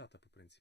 чата по принцип.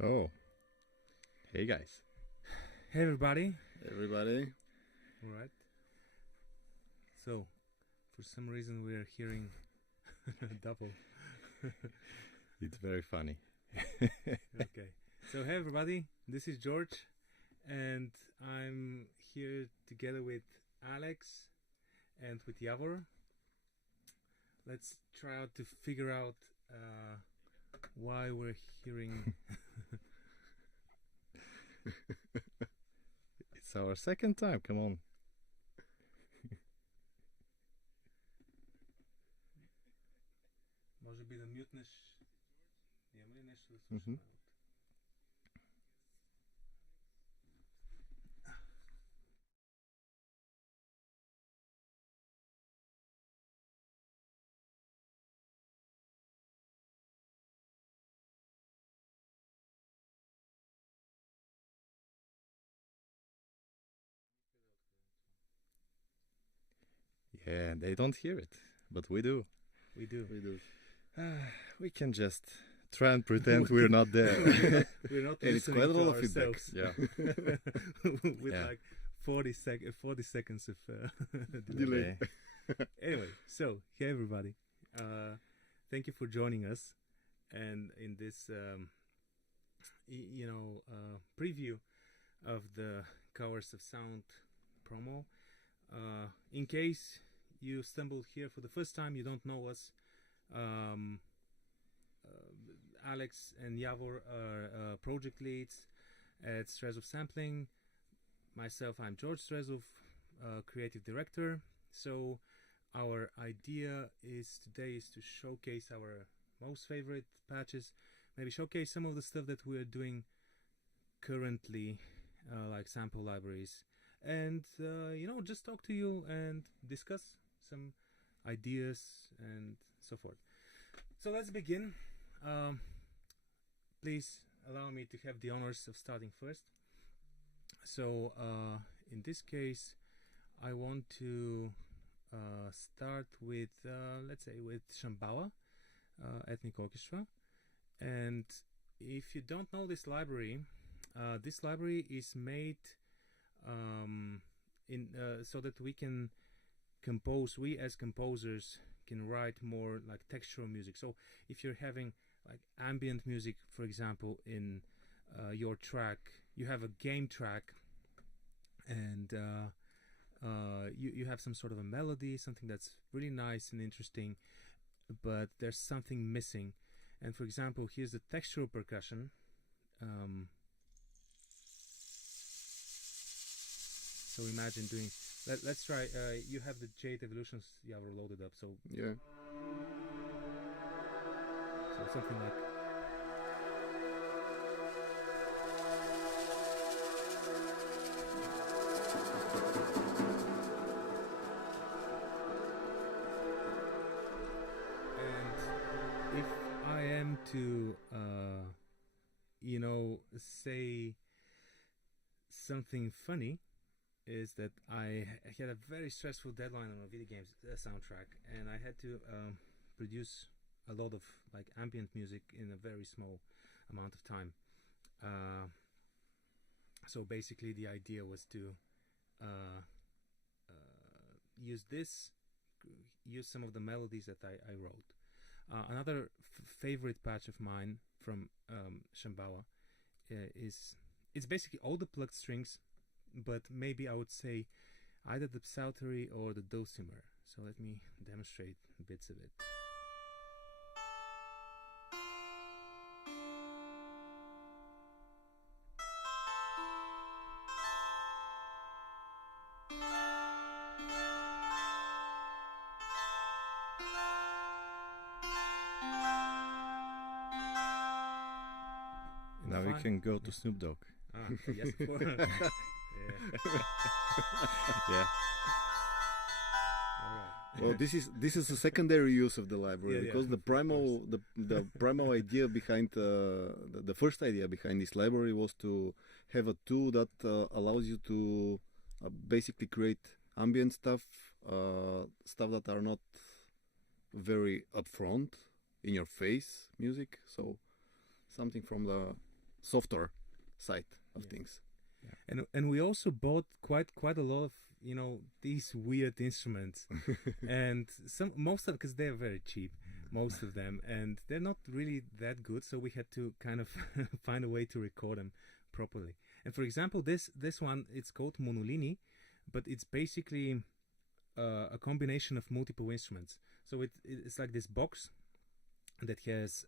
So, hey guys. Hey everybody. Everybody. All right. So, for some reason we're hearing double. It's very funny. Okay. So, hey everybody. This is George, and I'm here together with Alex and with Javor. Let's try out to figure out why we're hearing. It's our second time, come on. Може би да мютнеш. Няма ли нещо да слушаме? Yeah, they don't hear it, but we do. We do. We can just try and pretend we're not there. We're not And it's listening quite a to lot of feedback. ourselves. Yeah. With Yeah. like 40 seconds of Delay. Anyway, so hey everybody, thank you for joining us, and in this preview of the Covers of Sound promo. In case you stumbled here for the first time, you don't know us, Alex and Javor are project leads at Strezov Sampling. Myself, I'm George Strezov, creative director. So our idea today is to showcase our most favorite patches, maybe showcase some of the stuff that we're doing currently, like sample libraries, and just talk to you and discuss some ideas and so forth. So let's begin. Please allow me to have the honors of starting first. So in this case, I want to start with, let's say, with Shambala, Ethnic Orchestra. And if you don't know this library is made so that we can compose, we as composers can write more like textural music. So if you're having like ambient music, for example, in your track, you have a game track, and you have some sort of a melody, something that's really nice and interesting, but there's something missing. And for example, here's the textural percussion. So imagine doing. Let's try. You have the Jade Evolutions Javor loaded up, so Yeah. So something like. And if I am to, say something funny, is that I had a very stressful deadline on a video game soundtrack, and I had to produce a lot of like ambient music in a very small amount of time. So basically, the idea was to use some of the melodies that I wrote. Another favorite patch of mine from Shambala is it's basically all the plucked strings, but maybe I would say either the psaltery or the dulcimer. So let me demonstrate bits of it. Now we can go to Snoop Dogg. Yes, of course. Yeah. Yeah. All right. Well, this is a secondary use of the library, because the primal idea behind the first idea behind this library was to have a tool that allows you to basically create ambient stuff that are not very upfront in your face music. So something from the softer side of things. Yeah. And we also bought quite a lot of these weird instruments, and most of because they're very cheap, most of them, and they're not really that good. So we had to kind of find a way to record them properly. And for example, this one, it's called monolini, but it's basically a combination of multiple instruments. So it's like this box that has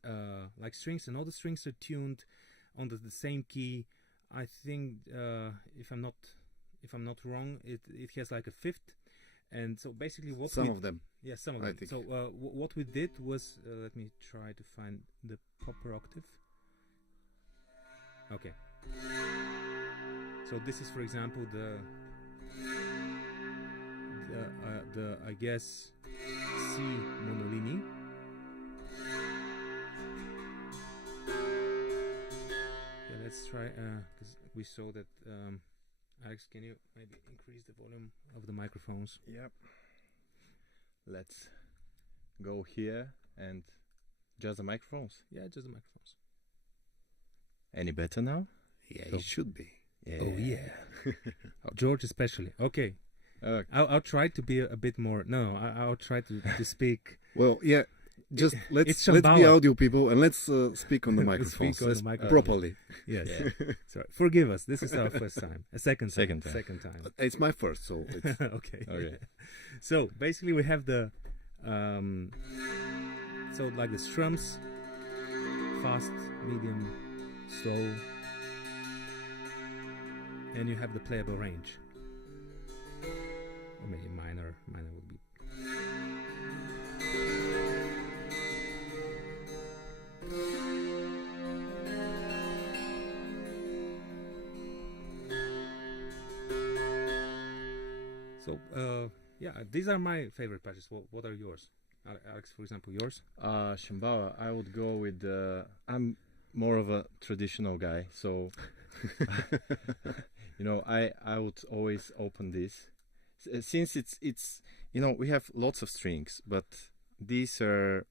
like strings, and all the strings are tuned on the same key. I think if I'm not wrong, it has like a fifth, and so basically some of them. So what we did was let me try to find the proper octave. Okay. So this is, for example, the I guess C monolini. Let's try, because we saw that. Alex, can you maybe increase the volume of the microphones? Yep. Let's go here and just the microphones. Yeah, just the microphones. Any better now? Yeah, so it should be. Yeah. Oh yeah. George especially. Okay. I'll try to be a bit more. No, I'll try to speak. Well, yeah. Just let's be audio people, and let's speak on the microphones properly. Yes. Yeah. So forgive us. This is our first time. Second time. It's my first, so it's okay. So basically, we have the so like the strums, fast, medium, slow, and you have the playable range. Or maybe minor would be. So these are my favorite patches. What are yours, Alex? For example, yours? Shambala. I would go with. I'm more of a traditional guy, so I would always open this, since it's we have lots of strings, but these are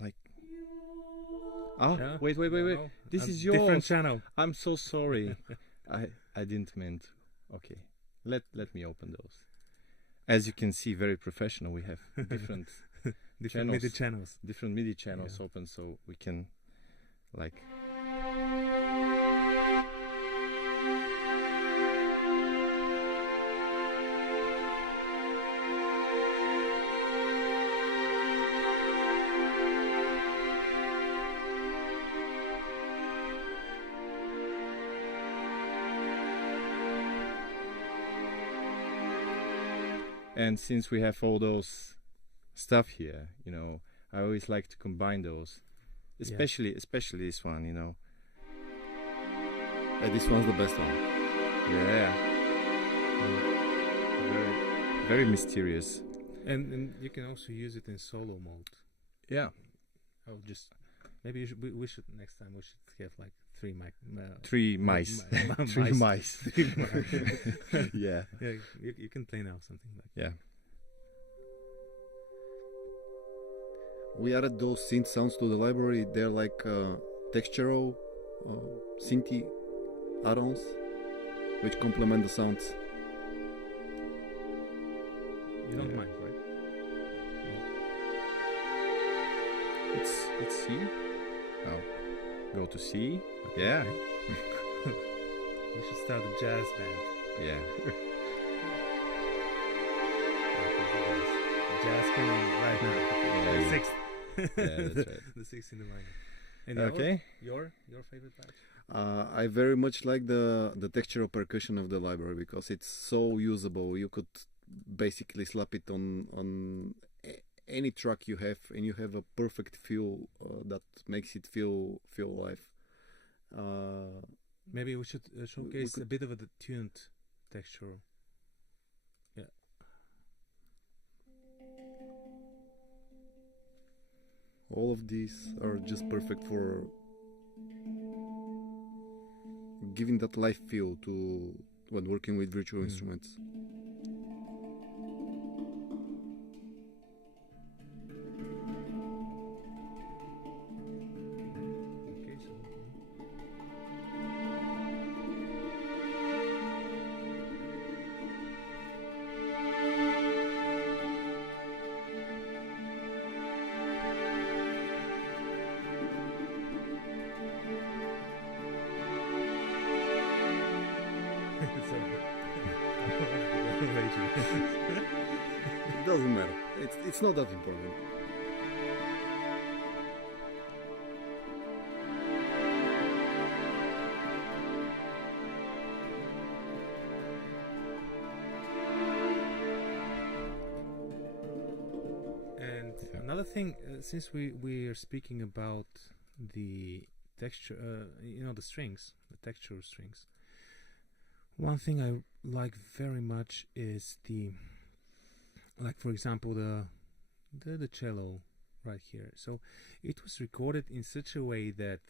like. Wait. No, this is yours. Different channel. I'm so sorry. I didn't mean. Okay. Let me open those. As you can see, very professional. We have different MIDI channels. Different MIDI channels open, so we can like. And since we have all those stuff here, I always like to combine those, especially this one, this one's the best one. Yeah. Very, very mysterious. And you can also use it in solo mode. Yeah. Maybe we should next time we should have like three mice. Yeah. Yeah. You can play now something like. Yeah. we added those synth sounds to the library. They're like textural synthy add-ons which complement the sounds. You don't mind, right? It's C. Oh, go to C. Okay. Yeah. We should start a jazz band. Yeah. Jazz coming right now. Yeah, The sixth. Yeah, that's right. The sixth in the minor. And Okay. Your favorite patch? I very much like the textural percussion of the library because it's so usable. You could basically slap it on any track you have, and you have a perfect feel that makes it feel alive. Maybe we should showcase a bit of a tuned texture. Yeah. All of these are just perfect for giving that live feel to when working with virtual instruments. Okay, so It doesn't matter. It's not that important. And another thing, since we are speaking about the texture, the strings, the texture strings. One thing I like very much is for example, the cello right here. So it was recorded in such a way that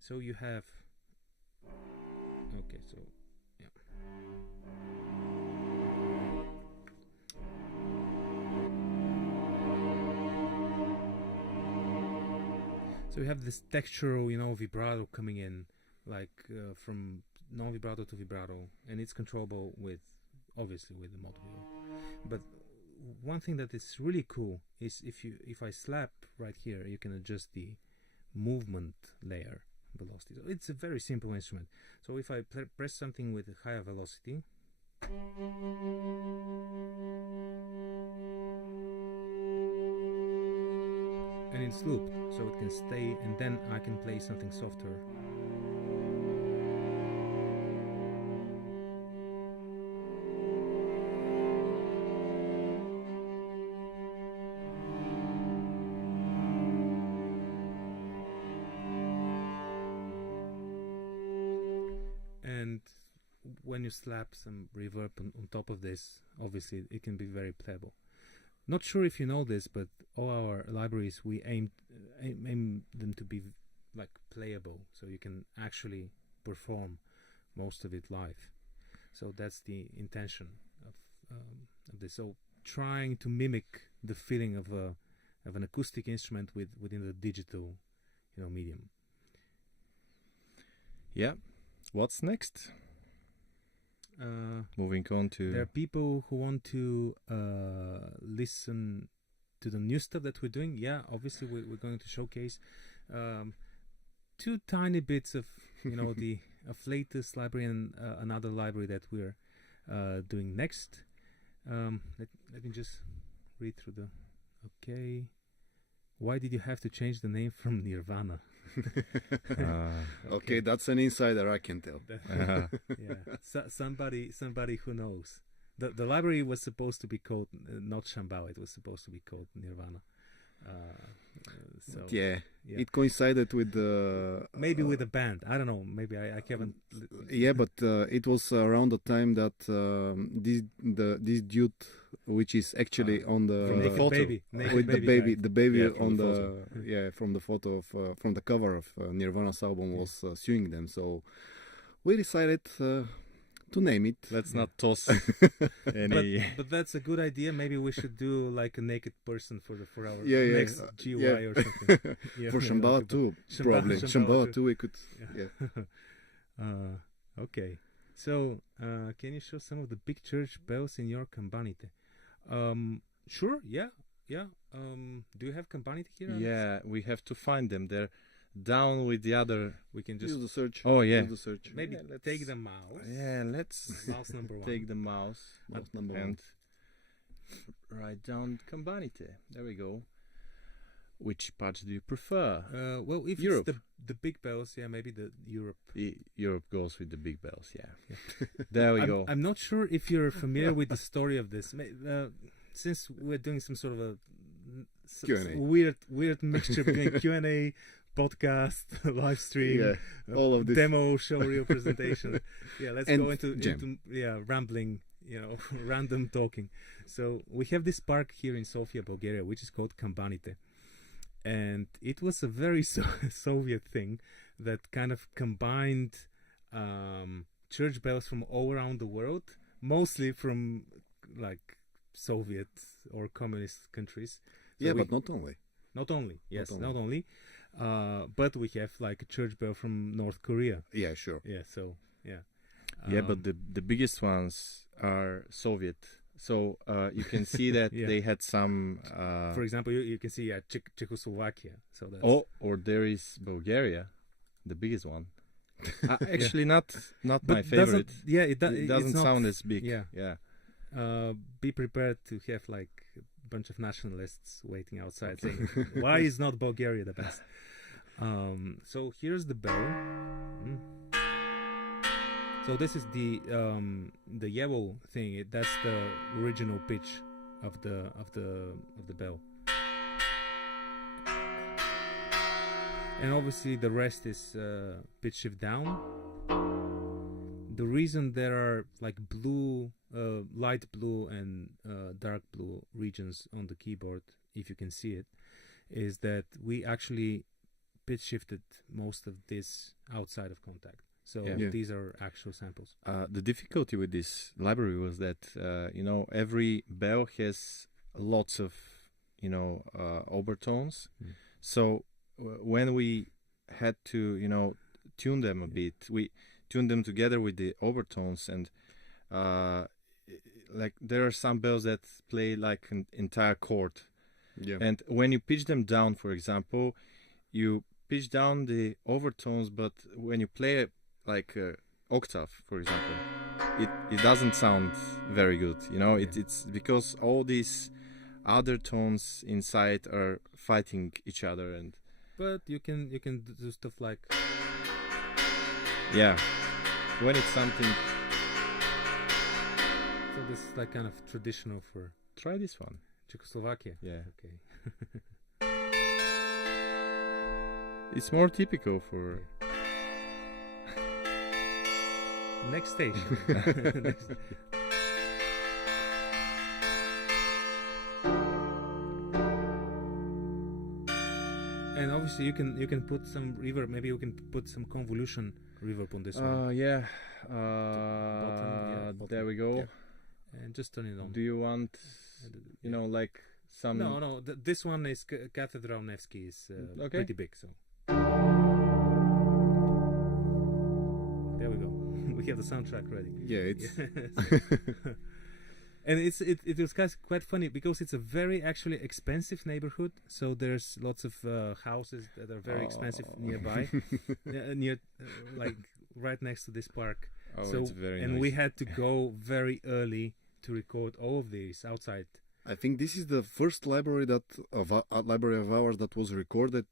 so you have okay, so yeah. So you have this textural, vibrato coming in, like from non-vibrato to vibrato, and it's controllable obviously with the multiple. But one thing that is really cool is if I slap right here, you can adjust the movement layer velocity. So it's a very simple instrument. So if I press something with a higher velocity, and it's looped, so it can stay, and then I can play something softer. And when you slap some reverb on top of this, obviously it can be very playable. Not sure if you know this, but all our libraries, we aim them to be like playable, so you can actually perform most of it live. So that's the intention of this. So trying to mimic the feeling of an acoustic instrument within the digital, medium. Yeah. What's next? Moving on to... There are people who want to listen to the new stuff that we're doing. Yeah, obviously we're going to showcase two tiny bits of, the Afflatus library and another library that we're doing next. Let me just read through the... Okay. Why did you have to change the name from Nirvana? Okay, that's an insider, I can tell. Yeah, somebody who knows. The library was supposed to be called not Shambala. It was supposed to be called Nirvana. It coincided with maybe with the band. I don't know. Maybe I haven't. Yeah, but it was around the time that this dude, which is actually on the photo with the baby on the from the photo of from the cover of Nirvana's album was suing them. So we decided to name it. Let's not toss any. But that's a good idea. Maybe we should do like a naked person for our Yeah, yeah, next GUI or something. Yeah, For Shambala too, probably. Shambala too, we could. Okay. So, can you show some of the big church bells in your Kamanite? Sure. Yeah. Do you have Kamanite here? Alex? Yeah, we have to find them. They're down with the other. We can just Use the search. Oh yeah. Use the search. maybe take the mouse. Yeah, let's Mouse number 1. take the mouse Mouse number and write down Kamanite. There we go. Which parts do you prefer? Well, if Europe. it's the big bells, yeah, maybe the Europe. Europe goes with the big bells. Yeah. There we go. I'm not sure if you're familiar with the story of this. Since we're doing some sort of a Q&A. weird mixture between Q&A, podcast, live stream, all of this. demo show, real presentation. Yeah, let's And go into rambling, random talking. So we have this park here in Sofia, Bulgaria, which is called Kamanite. And it was a very Soviet thing that kind of combined church bells from all around the world, mostly from like Soviet or communist countries. So but not only. Not only. But we have like a church bell from North Korea. Yeah, sure. Yeah, so, yeah. Yeah, but the biggest ones are Soviet. So you can see that they had some. For example, you can see Czechoslovakia. So that's or there is Bulgaria, the biggest one. Actually, not but my favorite. It doesn't sound as big. Yeah. Be prepared to have like a bunch of nationalists waiting outside saying, "Why is not Bulgaria the best?" So here's the bell. So this is the yellow thing. That's the original pitch of the bell. And obviously the rest is pitch shift down. The reason there are like blue, light blue and dark blue regions on the keyboard, if you can see it, is that we actually pitch shifted most of this outside of contact. So these are actual samples. The difficulty with this library was that every bell has lots of overtones. So when we had to tune them a bit, we tuned them together with the overtones, and like there are some bells that play like an entire chord. Yeah. And when you pitch them down, for example, you pitch down the overtones, but when you play it like octave, for example, it doesn't sound very good. It's because all these other tones inside are fighting each other. But you can do stuff like when it's something. So this is like kind of traditional for. Try this one. Czechoslovakia. Yeah. Okay. It's more typical for. Next station. And obviously you can put some reverb. Maybe you can put some convolution reverb on this one. Bottom, there we go. Yeah. And just turn it on. Do you want, like some? No. This one is Cathedral Nevsky is pretty big. So there we go. We have the soundtrack ready. Yeah, it's. And it was quite funny because it's a very actually expensive neighborhood. So there's lots of houses that are very expensive nearby, like right next to this park. So it's very and nice. we had to go very early to record all of these outside. I think this is the first library library of ours that was recorded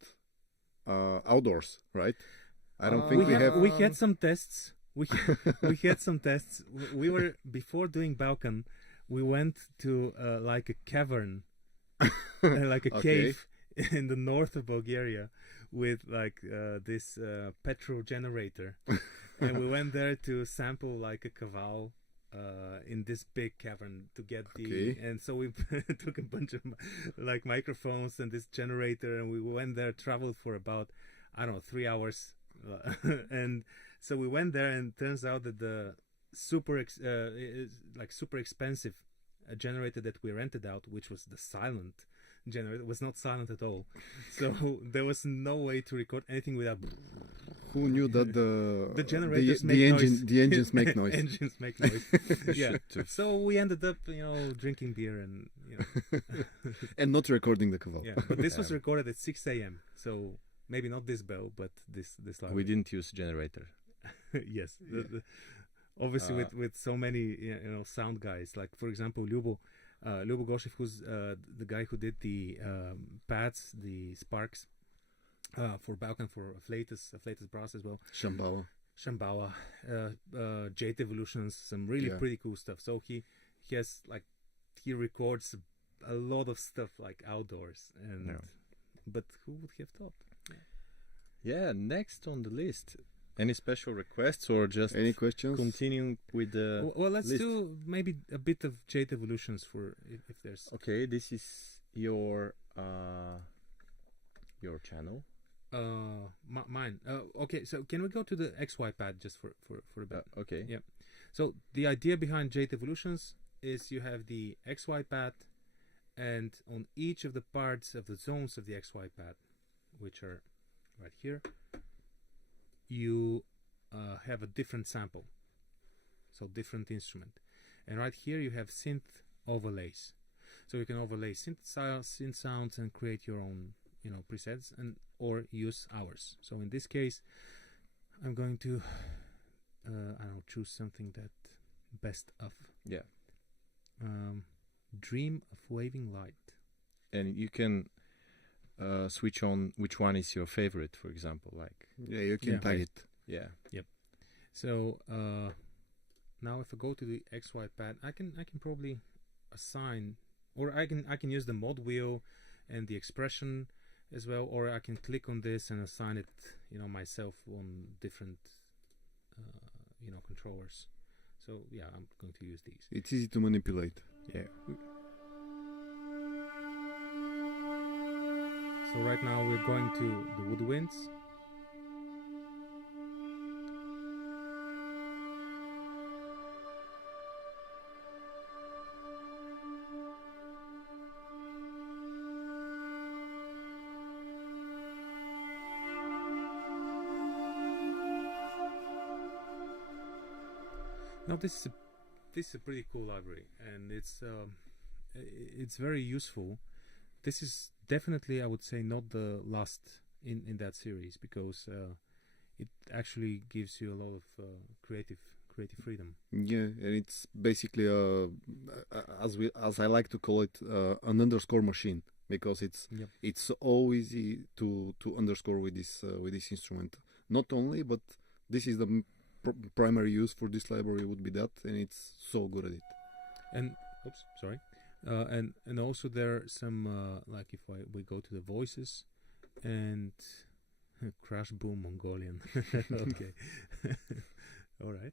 outdoors, right? I don't think we had some tests. We had some tests. We were before doing Balkan. We went to like a cavern, like a cave in the north of Bulgaria, with like this petrol generator, and we went there to sample like a kaval in this big cavern to get and so we took a bunch of like microphones and this generator, and we went there, traveled for about 3 hours, and so we went there, and turns out that the super expensive generator that we rented out, which was the silent generator. It was not silent at all, so there was no way to record anything without. Who knew that the generators the engines make noise? Engines make noise. Yeah. So we ended up, drinking beer and and not recording the Kaval. Yeah, but this was recorded at 6 a.m. So maybe not this bell, but this live. We didn't use generator. Yes. Obviously, with so many sound guys, like for example Lyubo Goshev, who's the guy who did the pads, the sparks for Balkan, for Afflatus brass as well. Shambala, Jade Evolutions, some really pretty cool stuff. So he has he records a lot of stuff like outdoors, and but who would have thought? Yeah, next on the list. Any special requests or just any questions? Continuing with the well, let's list. do maybe a bit of Jade Evolutions for if there's. Okay, this is your channel. Mine. Okay, so can we go to the XY pad just for a bit? Okay. Yeah. So the idea behind Jade Evolutions is you have the XY pad, and on each of the parts of the zones of the XY pad, which are right here, you have a different sample, so different instrument. And right here you have synth overlays, so you can overlay synth sounds and create your own presets, and or use ours. So in this case I'm going to choose something that best of Dream of Waving Light, and you can switch on which one is your favorite, for example, you can tag it. Yep. So now if I go to the XY pad, I can probably assign, or I can use the mod wheel and the expression as well, or I can click on this and assign it myself on different controllers. So yeah, I'm going to use these. It's easy to manipulate. So right now we're going to the woodwinds. Now this is a pretty cool library, and it's very useful. This is definitely, I would say, not the last in that series, because it actually gives you a lot of creative freedom. Yeah, and it's basically as I like to call it, an underscore machine, because it's so easy to underscore with this instrument. Not only, but this is the primary use for this library would be that, and it's so good at it. And oops, sorry. And also there are some like if we go to the voices and crash boom Mongolian. Okay. All right.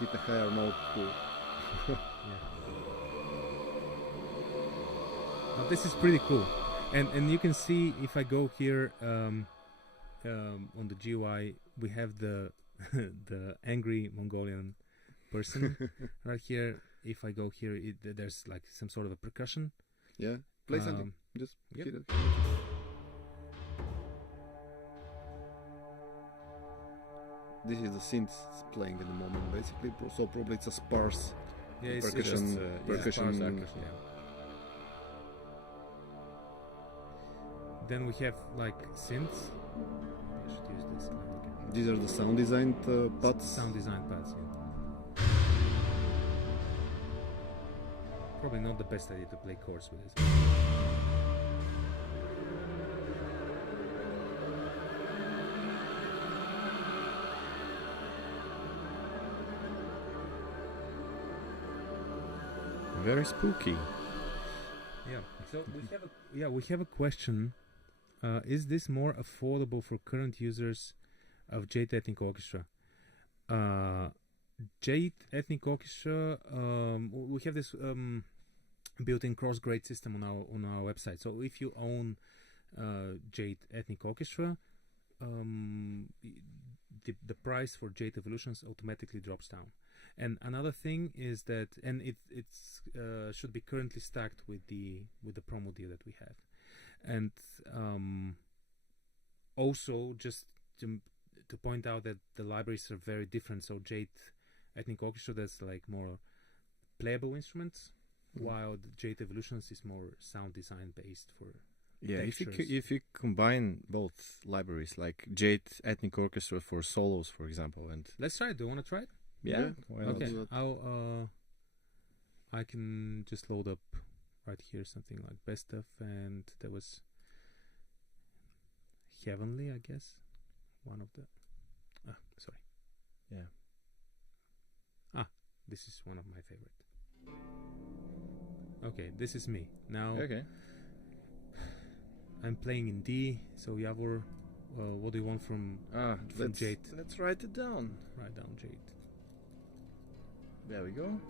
Hit a higher note too. Now this is pretty cool, and you can see if I go here on the GUI, we have the the angry Mongolian person right here. If I go here, there's like some sort of a percussion. Yeah, play something. Just hit it. This is the synth playing at the moment, basically. So probably it's a sparse percussion. Percussion. Then we have like synths. I should use this. These are the sound designed pads. Sound design pads, yeah. Probably not the best idea to play chords with this. Very spooky. Yeah. So we have a question. Is this more affordable for current users of Jade Ethnic Orchestra? Jade Ethnic Orchestra, we have this built-in cross-grade system on our website. So if you own Jade Ethnic Orchestra, the price for Jade Evolutions automatically drops down. And another thing is that, and it's should be currently stacked with the promo deal that we have. And also just to point out that the libraries are very different. So Jade, I think Orchestra, that's like more playable instruments, while the Jade Evolutions is more sound design based for if you combine both libraries, like Jade Ethnic Orchestra for solos, for example, and let's try it. Do you want to try it? Yeah. Okay. I can just load up right here something like best of, and there was Heavenly, I guess, one of the. Sorry. Yeah. This is one of my favorite. Okay, this is me now. Okay. I'm playing in D. So Javor, what do you want from Jade? Let's write it down. Write down Jade. There we go.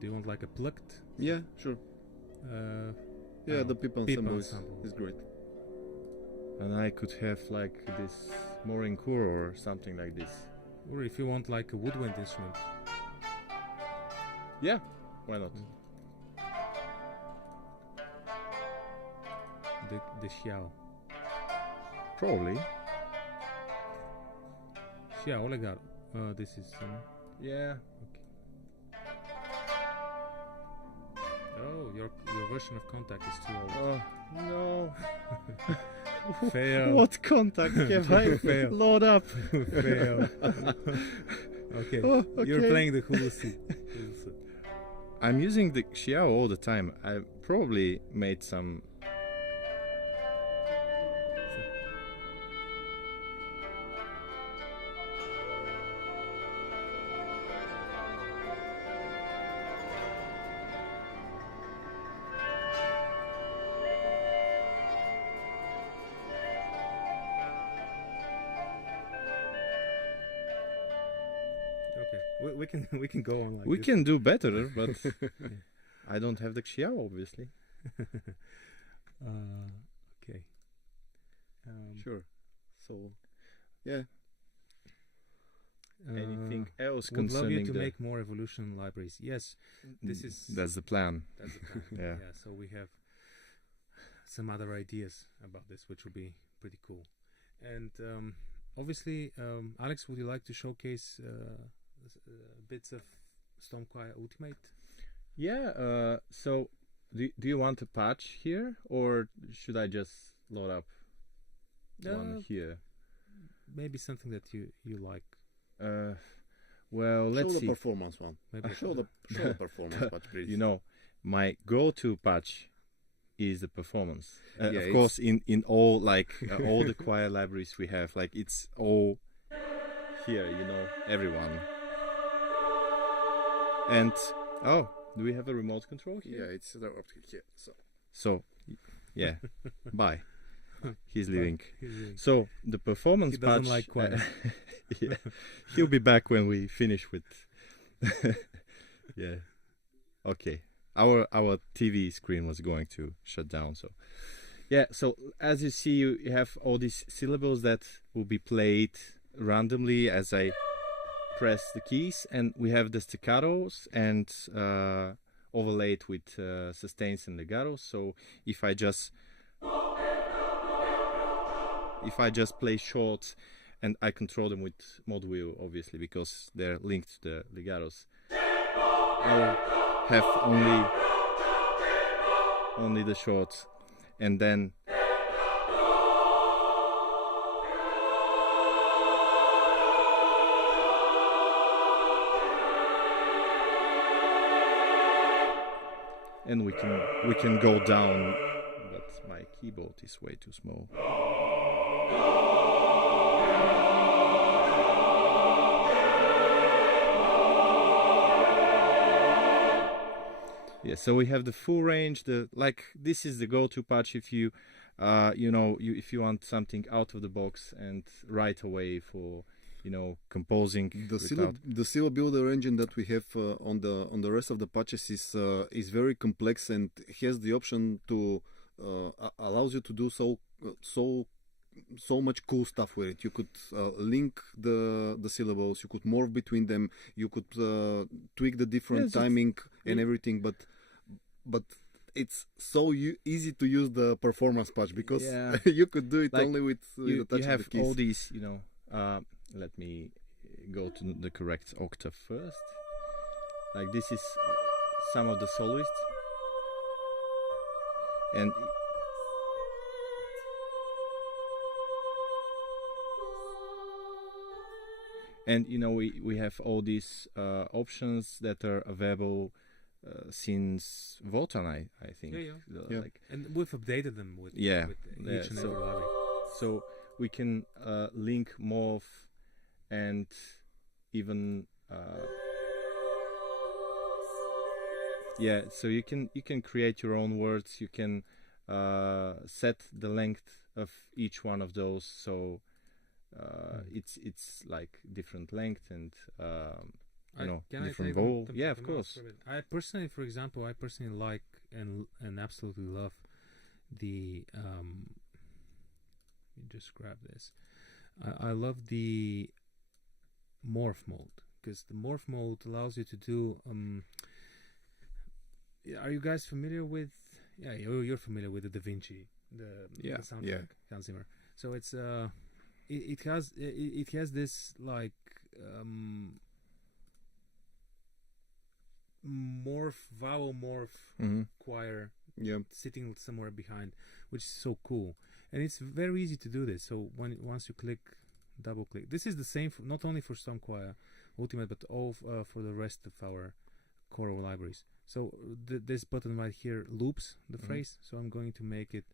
Do you want like a plucked? Yeah, sure. The Pip ensemble is great. And I could have like this Morincourt or something like this. Or if you want like a woodwind instrument. Yeah, why not? The Xiao. Probably. Xiao legal. This is. Yeah. Okay. Oh, your version of Contact is too old. Oh no. Fail. What Contact have I Fail. Load up? Fail. Okay. Oh, okay. You're playing the Hulusi. I'm using the Xiao all the time. I probably made some. We can go on like we this. can do better, but I don't have the Xiao, obviously. Okay. Sure. So, yeah. Anything else would love concerning you to make more evolution libraries. Yes, that's the plan. That's the plan. Yeah. So we have some other ideas about this, which will be pretty cool. And obviously, Alex, would you like to showcase bits of Stormchoir Ultimate? Yeah. So, do you want a patch here, or should I just load up one here? Maybe something that you like. Well, let's show see. The performance one. Maybe Show the performance patch, please. You know, my go-to patch is the performance. Yeah, of course, in all all the choir libraries we have, like it's all here. You know, everyone. And do we have a remote control here? Yeah, it's here. So, yeah. Bye. He's leaving. He's So the performance he doesn't patch. like choir. Yeah, he'll be back when we finish with. Yeah. Okay. Our TV screen was going to shut down. So, yeah. So as you see, you have all these syllables that will be played randomly as I press the keys, and we have the staccatos and overlaid with sustains and legatos. So if I just play short, and I control them with mod wheel, obviously, because they're linked to the legatos, I'll have only the short, and then and we can go down, but my keyboard is way too small. Yeah, so we have the full range. This is the go-to patch if you, if you want something out of the box and right away for, composing. The Silo Builder engine that we have on the rest of the patches is very complex and has the option to allows you to do so so much cool stuff with it. You could link the syllables, you could morph between them, you could tweak the different timing and everything, but it's so easy to use the performance patch because you could do it like only with the touch you have of the keys. All these, let me go to the correct octave first. Like this is some of the soloists, and we have all these options that are available since Votan, I think. Like, and we've updated them with each and every library. So we can link morph and even so you can create your own words. You can set the length of each one of those, so it's like different length and different vowel. Yeah, of course. I personally like and absolutely love the let me just grab this. I love the morph mode, because the morph mode allows you to do are you guys familiar with you're familiar with the Da Vinci, the soundtrack, Hans Zimmer. So it's it has this like vowel morph choir sitting somewhere behind, which is so cool, and it's very easy to do this. So once you double click, this is the same for, not only for Storm Choir Ultimate, but all for the rest of our choral libraries. So this button right here loops the phrase, so I'm going to make it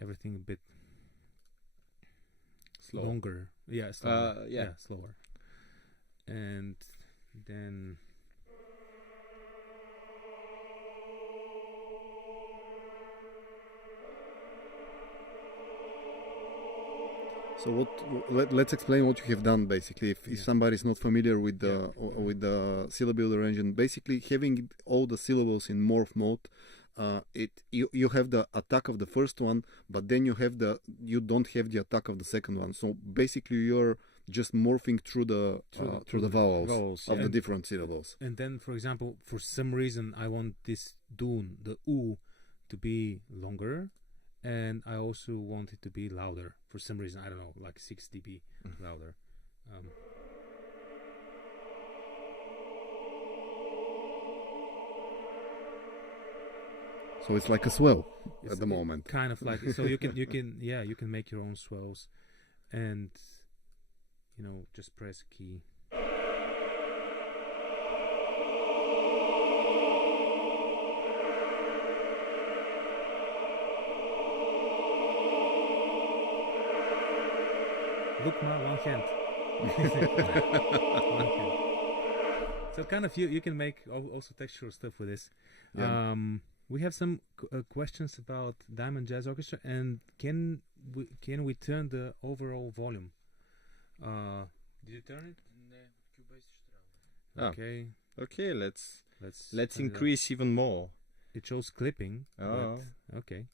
everything a bit longer. Slower. And then so let's explain what you have done basically. If somebody is not familiar with the syllable arrangement, basically having all the syllables in morph mode, you have the attack of the first one, but then you don't have the attack of the second one. So basically you're just morphing through the vowels of the different syllables. And then, for example, for some reason I want this dun, the u, to be longer, and I also want it to be louder for some reason. I don't know, like 6 dB louder. So it's like a swell at the moment. Kind of like, so you can make your own swells, and just press a key. Look, one hand. One hand. So kind of you can make also textural stuff with this. Yeah. We have some questions about Diamond Jazz Orchestra, and can we turn the overall volume? Did you turn it? Okay. Okay. Let's increase even more. It shows clipping. Oh. Okay.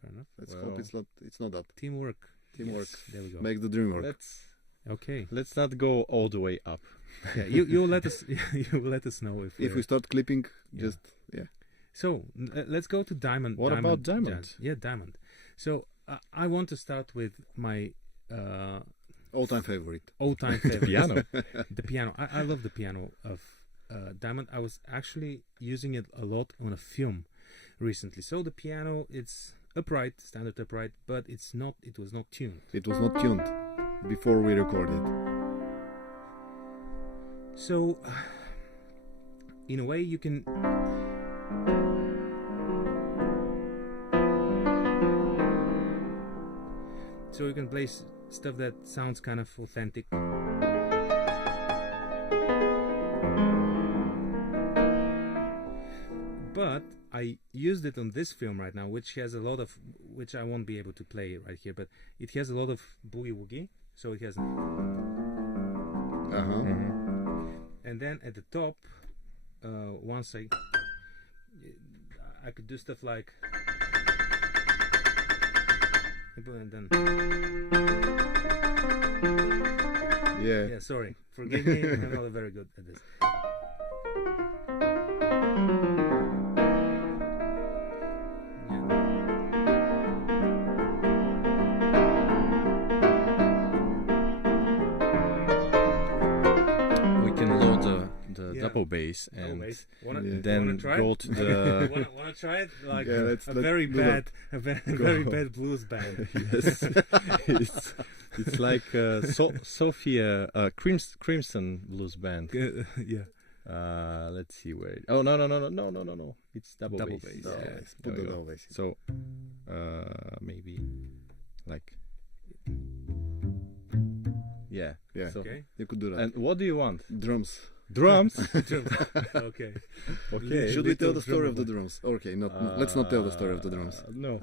Fair enough. Let's hope it's not that. Teamwork. Yes. There we go. Make the dream work. Let's not go all the way up. Yeah, you let us. You let us know if we start clipping. So let's go to Diamond. What about Diamond? Jazz. Yeah, Diamond. So I want to start with my all-time favorite. Piano. The piano. I love the piano of Diamond. I was actually using it a lot on a film recently. So the piano, it's upright, standard upright, but it was not tuned. It was not tuned before we recorded. So in a way you can play stuff that sounds kind of authentic. But I used it on this film right now, which has a lot of, which I won't be able to play right here, but it has a lot of boogie woogie. So it has, and then at the top, once I could do stuff like, And then Yeah. yeah, sorry, forgive me. I'm not very good at this. We can load the Yeah. double bass and Always. then wanna try go it? to the wanna try it? Like Yeah, let's a do very that. very bad blues band. yes, it's like Sophia Crimson blues band. Yeah. Let's see where. No. It's double bass. bass. Double Yeah, bass. there Put we the go. double bass. So maybe like yeah. Yeah. So, Okay. You could do that. and what do you want? Drums. Drums? Okay. Okay. Should we tell Little the story of drum the drums? Okay, let's not tell the story of the drums. No.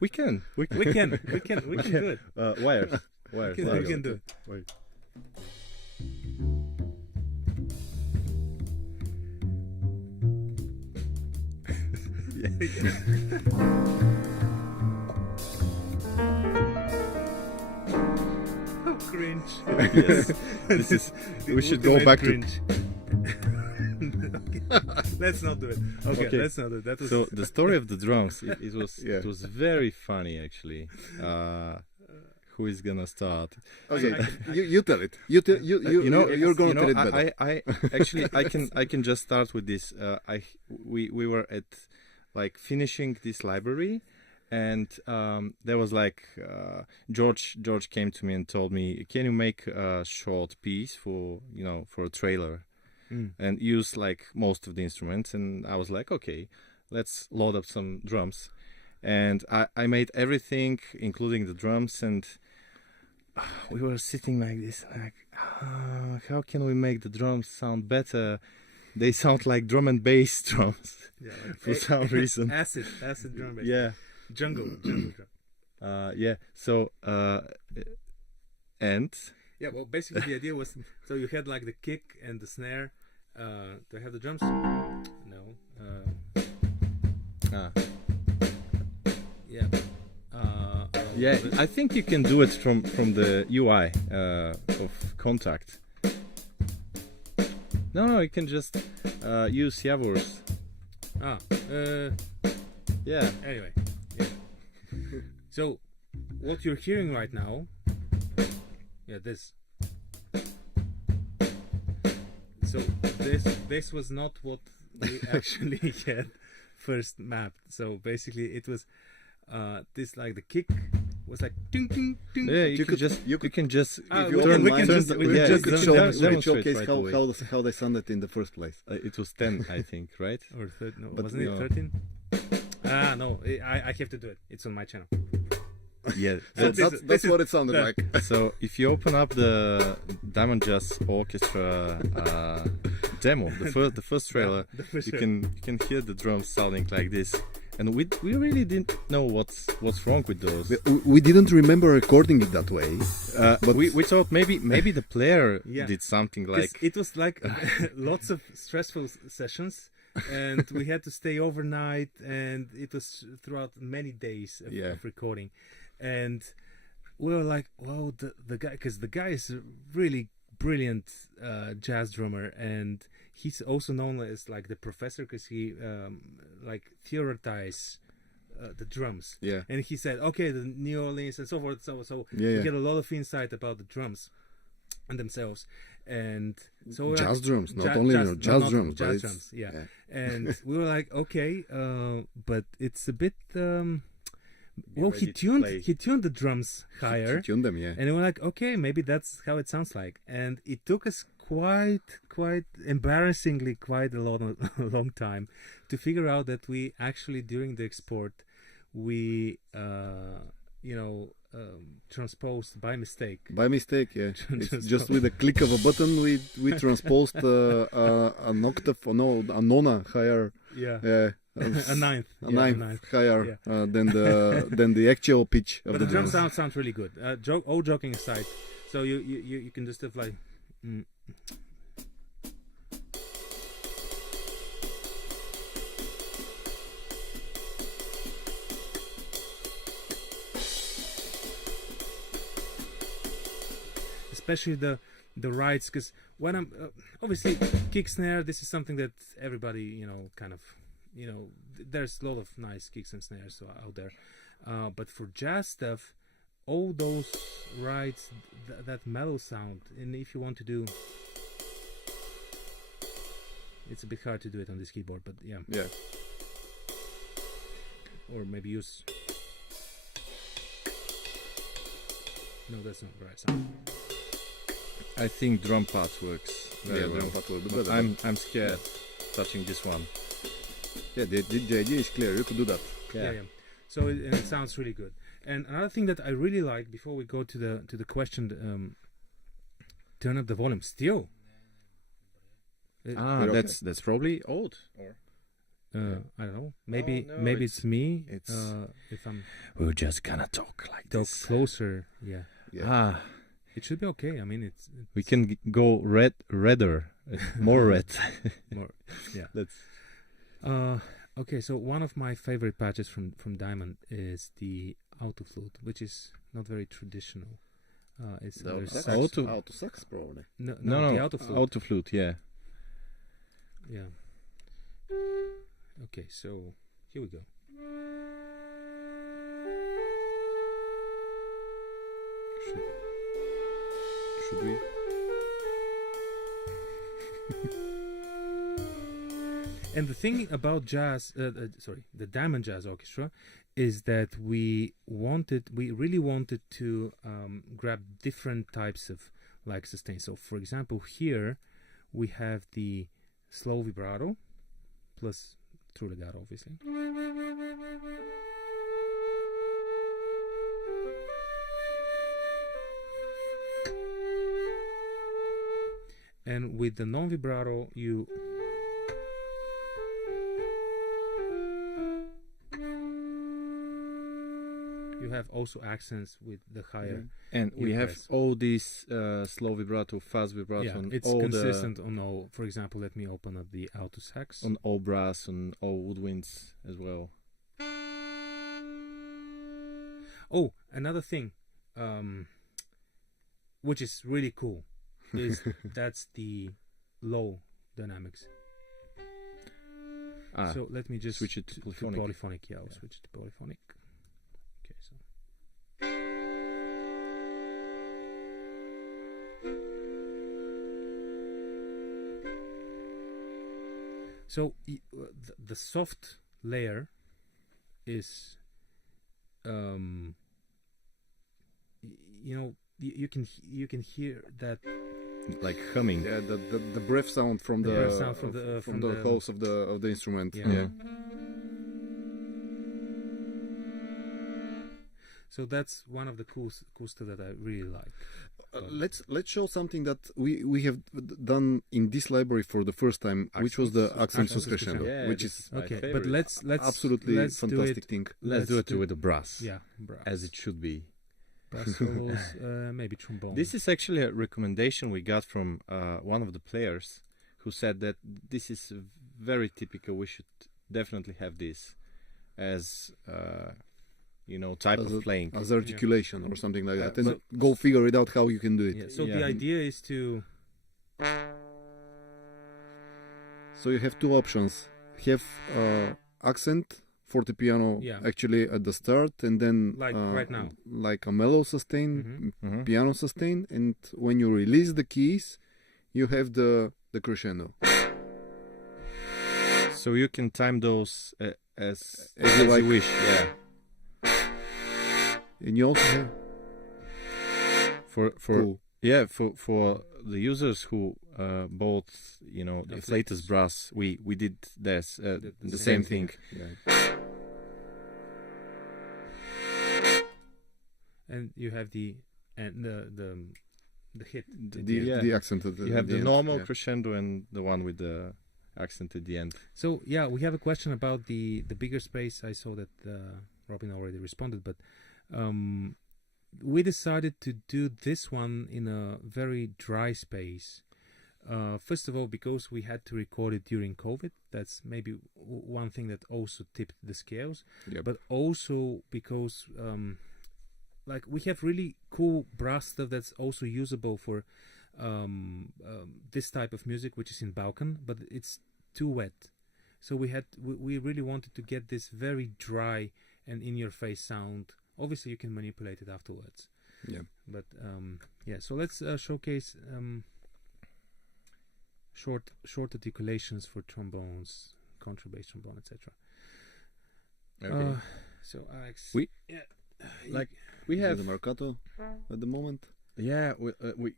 We can. We can do it. Wires. We can do it. Wait. Oh, cringe. Yes. This is. We should go back to. cringe. Okay. Let's not do it. Okay, Okay. let's not do it. That was So the story of the drums, it was Yeah. it was very funny actually. Who is gonna start? Okay, I- you tell it. You're going to tell it better. I actually I can just start with this. We were at like finishing this library, and there was like George came to me and told me, can you make a short piece for for a trailer and use like most of the instruments? And I was like, okay, let's load up some drums. And I made everything, including the drums, and we were sitting like this, like, how can we make the drums sound better? They sound like drum and bass drums yeah, like for some reason. acid drum bass. Yeah, Jungle drum. yeah. So and Yeah, well, basically the idea was, so you had like the kick and the snare. Do I have the drums? No. Yeah. yeah, I think you can do it from the UI of Contact. No, you can just use Javor's. Yeah. Anyway, yeah. So, what you're hearing right now, yeah, this. So this was not what we actually had first mapped. So basically, it was this, like the kick was like ding ding ding. Yeah, you can just we turn. showcase how they sounded in the first place. It was 10, I think, right? Or no, But wasn't it 13? No, I have to do it. It's on my channel. Yeah. So that's what it sounded like. So if you open up the Diamond Jazz Orchestra demo, the first trailer, The first you trailer. can hear the drums sounding like this, and we really didn't know what's wrong with those. We didn't remember recording it that way. But we thought maybe the player Yeah. did something 'Cause like it was like lots of stressful sessions, and we had to stay overnight, and it was throughout many days of recording, and we were like, wow, the guy, because the guy is a really brilliant jazz drummer, and he's also known as like the professor, because he like theoretized the drums. Yeah. And he said, okay, the New Orleans and so forth. So Yeah. we get a lot of insight about the drums and themselves. And so Jazz drums, not jazz drums. but Jazz it's- drums, yeah. And we were like, okay, but it's a bit. Well, ready to play. he tuned the drums higher, Tune them, yeah. and we were like, okay, maybe that's how it sounds like. And it took us quite embarrassingly quite a long time to figure out that we actually, during the export, we transposed by mistake. By mistake, yeah. It's just with a click of a button, we transposed an octave, a nona higher. Yeah. A ninth. A ninth higher than the actual pitch of But the the drum drum. sounds really good. All joking aside, so you can just have like. especially the rides, because when I'm obviously kick snare, this is something that everybody kind of there's a lot of nice kicks and snares out there, but for jazz stuff, all those rides, that mellow sound, and if you want to do, it's a bit hard to do it on this keyboard, but yeah, or maybe use. No, that's not the right sound. I think drum part works very well. Drum part will be better. I'm scared touching this one. Yeah, the idea is clear. You could do that. Yeah. So it sounds really good. And another thing that I really like, before we go to the question, turn up the volume. Still. That's probably old. Or I don't know. Maybe it's me. It's if I'm. We're just gonna talk like Talk this. closer. Yeah. It should be okay. I mean, it's we can go redder, more red. more. Yeah. That's. Okay, so one of my favorite patches from Diamond is the auto flute, which is not very traditional. It's The auto auto sax probably. no, No, the auto flute. auto flute, yeah. Yeah. Okay, so here we go. Should we? And the thing about jazz, the Diamond Jazz Orchestra, is that we really wanted to grab different types of like sustain. So, for example, here we have the slow vibrato plus true legato, obviously. And with the non-vibrato, you have also accents with the higher. And we have press. all these slow vibrato, fast vibrato, Yeah, on it's all consistent on all. For example, let me open up the alto sax. on all brass, on all woodwinds as well. Oh, another thing, which is really cool, is that's the low dynamics. So let me just switch it to polyphonic. Yeah, I'll switch it to polyphonic. Okay, so. So the soft layer is, you can hear that, like humming. Yeah, the breath sound from the breath sound from the holes of the instrument. Yeah. So that's one of the cool stuff that I really like. Let's show something that we have done in this library for the first time, which was the accent crescendo, Yeah, which is okay. But let's absolutely fantastic thing. Let's do it with the brass. Yeah, brass. As it should be. Brass solos, maybe trombone. This is actually a recommendation we got from one of the players, who said that this is very typical. We should definitely have this as type of playing, as articulation or something like that, and so go figure it out how you can do it. Yeah, so the idea is to. So you have two options: have accent fortepiano actually at the start, and then like right now, like a mellow sustain, Mhm. piano sustain, and when you release the keys, you have the crescendo. So you can time those as you you wish. Yeah. And you also have For cool. for the users who bought the Afflatus brass, we did this the same thing. Yeah. and you have the hit. The accent at You have the end, normal yeah. crescendo and the one with the accent at the end. So yeah, we have a question about the bigger space. I saw that Robin already responded, but we decided to do this one in a very dry space. First of all, because we had to record it during COVID. That's maybe one thing that also tipped the scales. Yep. But also because like we have really cool brass stuff that's also usable for this type of music, which is in Balkan, but it's too wet. So we really wanted to get this very dry and in-your-face sound. Obviously, you can manipulate it afterwards. Yeah. But yeah, so let's showcase short articulations for trombones, contrabass trombone, etc. Okay. So Alex, We have the Marcato at the moment. Yeah,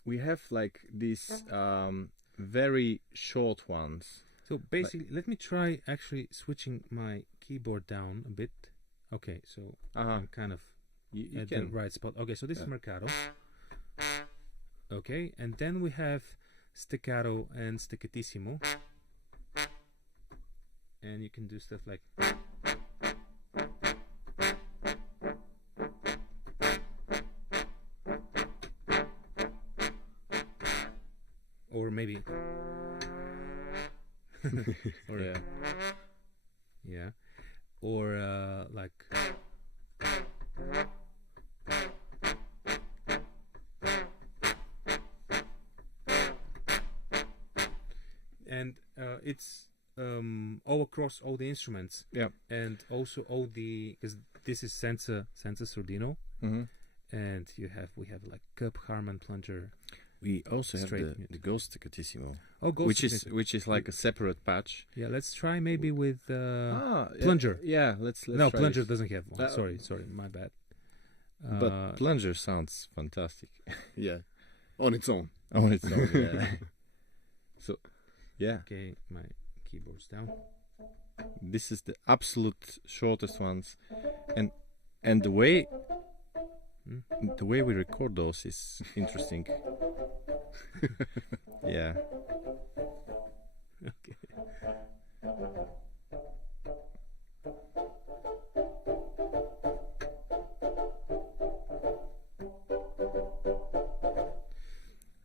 we have like these very short ones. So basically, let me try actually switching my keyboard down a bit. Okay, so I'm kind of you at can the right spot. Okay, so this is Mercado. Okay, and then we have staccato and staccatissimo. And you can do stuff like... or maybe... or, yeah. Yeah. Or like... and it's all across all the instruments. Yeah. And also all the... because this is Senza Sordino. Mm-hmm. And we have like cup, Harman, plunger. We also have Straight the Ghost Staccatissimo, Oh, Ghost which is like a separate patch. Yeah, let's try maybe with plunger. Yeah, let's no, try plunger this. doesn't have one. Sorry, my bad. But plunger sounds fantastic. Yeah, on its own. On its own, yeah. So, yeah. Okay, my keyboard's down. This is the absolute shortest ones, and the way we record those is interesting. Yeah. Okay.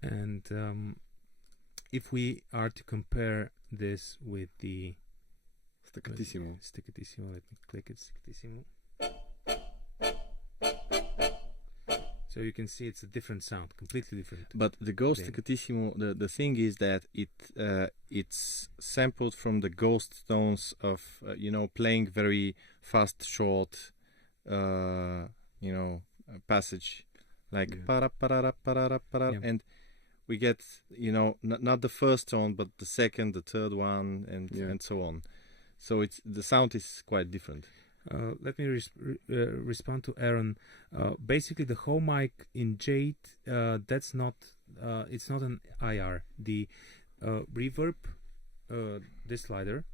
And if we are to compare this with the Staccatissimo. Staccatissimo, let me click it, Staccatissimo. So you can see it's a different sound, completely different. But the Ghost thing. Staccatissimo, the thing is that it's sampled from the ghost tones of playing very fast, short, passage like para para para para, and we get not the first tone but the second, the third one, and so on. So the sound is quite different. Let me respond to Aaron. Basically, the whole mic in Jade, that's not. It's not an IR. The reverb, this slider,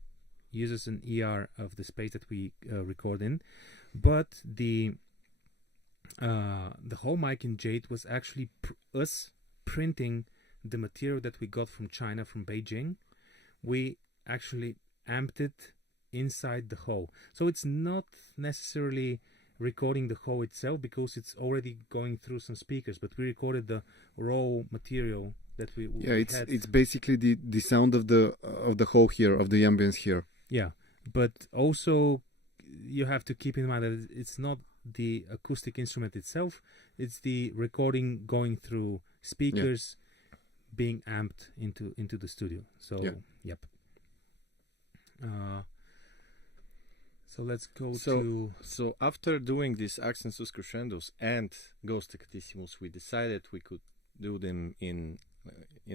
uses an ER of the space that we record in, but the whole mic in Jade was actually us printing the material that we got from China, from Beijing. We actually amped it inside the hoe, so it's not necessarily recording the hoe itself because it's already going through some speakers, but we recorded the raw material that we had. It's basically the sound of the hoe here, of the ambience here. Yeah, but also you have to keep in mind that it's not the acoustic instrument itself, it's the recording going through speakers being amped into the studio. So yep. So let's go to... So after doing these accent sus crescendos and Ghost Staccattissimos, we decided we could do them in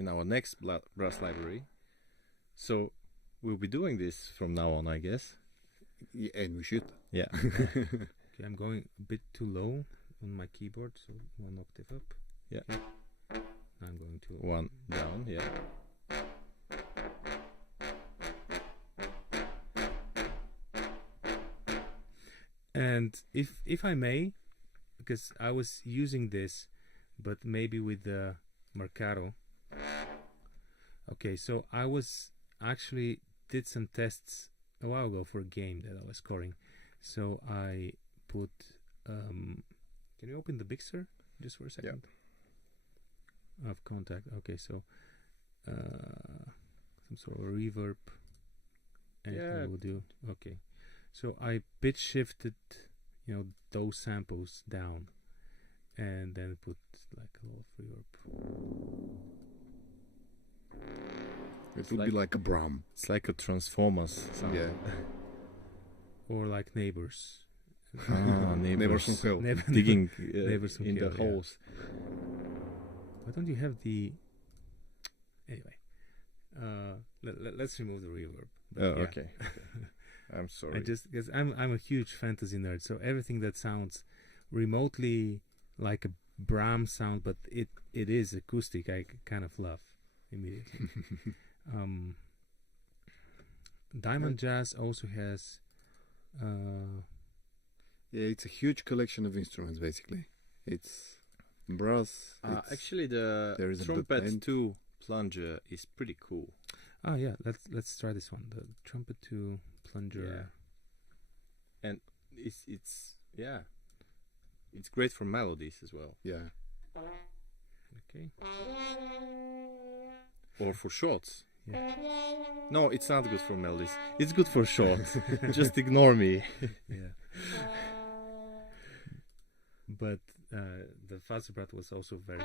our next brass library. So we'll be doing this from now on, I guess. Yeah, and we should. Yeah. Okay, I'm going a bit too low on my keyboard, so 1 octave up. Yeah. Okay. I'm going to... 1 down, yeah. And if I may, because I was using this, but maybe with the Mercado. Okay, so I was actually did some tests a while ago for a game that I was scoring. So I put... can you open the mixer just for a second? Of contact. Okay, so some sort of reverb. Anything will do. Okay. So I pitch shifted, those samples down, and then put like a lot of reverb. It would be like a Brahm. It's like a Transformers sound. Yeah. Or like Neighbors. Neighbors from hell. Digging Neighbors from in hell, the holes. Why don't you have the... Anyway. Let's remove the reverb. But Okay. I'm sorry. Because I'm a huge fantasy nerd, so everything that sounds remotely like a Brahms sound, but it is acoustic, I kind of love immediately. Diamond Jazz also has it's a huge collection of instruments basically. It's brass. Actually, the Trumpet 2 plunger is pretty cool. Oh yeah, let's try this one. The Trumpet 2 plunger. Yeah. And it's great for melodies as well. Yeah. Okay. Or for shorts. Yeah. No, it's not good for melodies. It's good for shorts. Just ignore me. Yeah. But the fuzz vibrato was also very...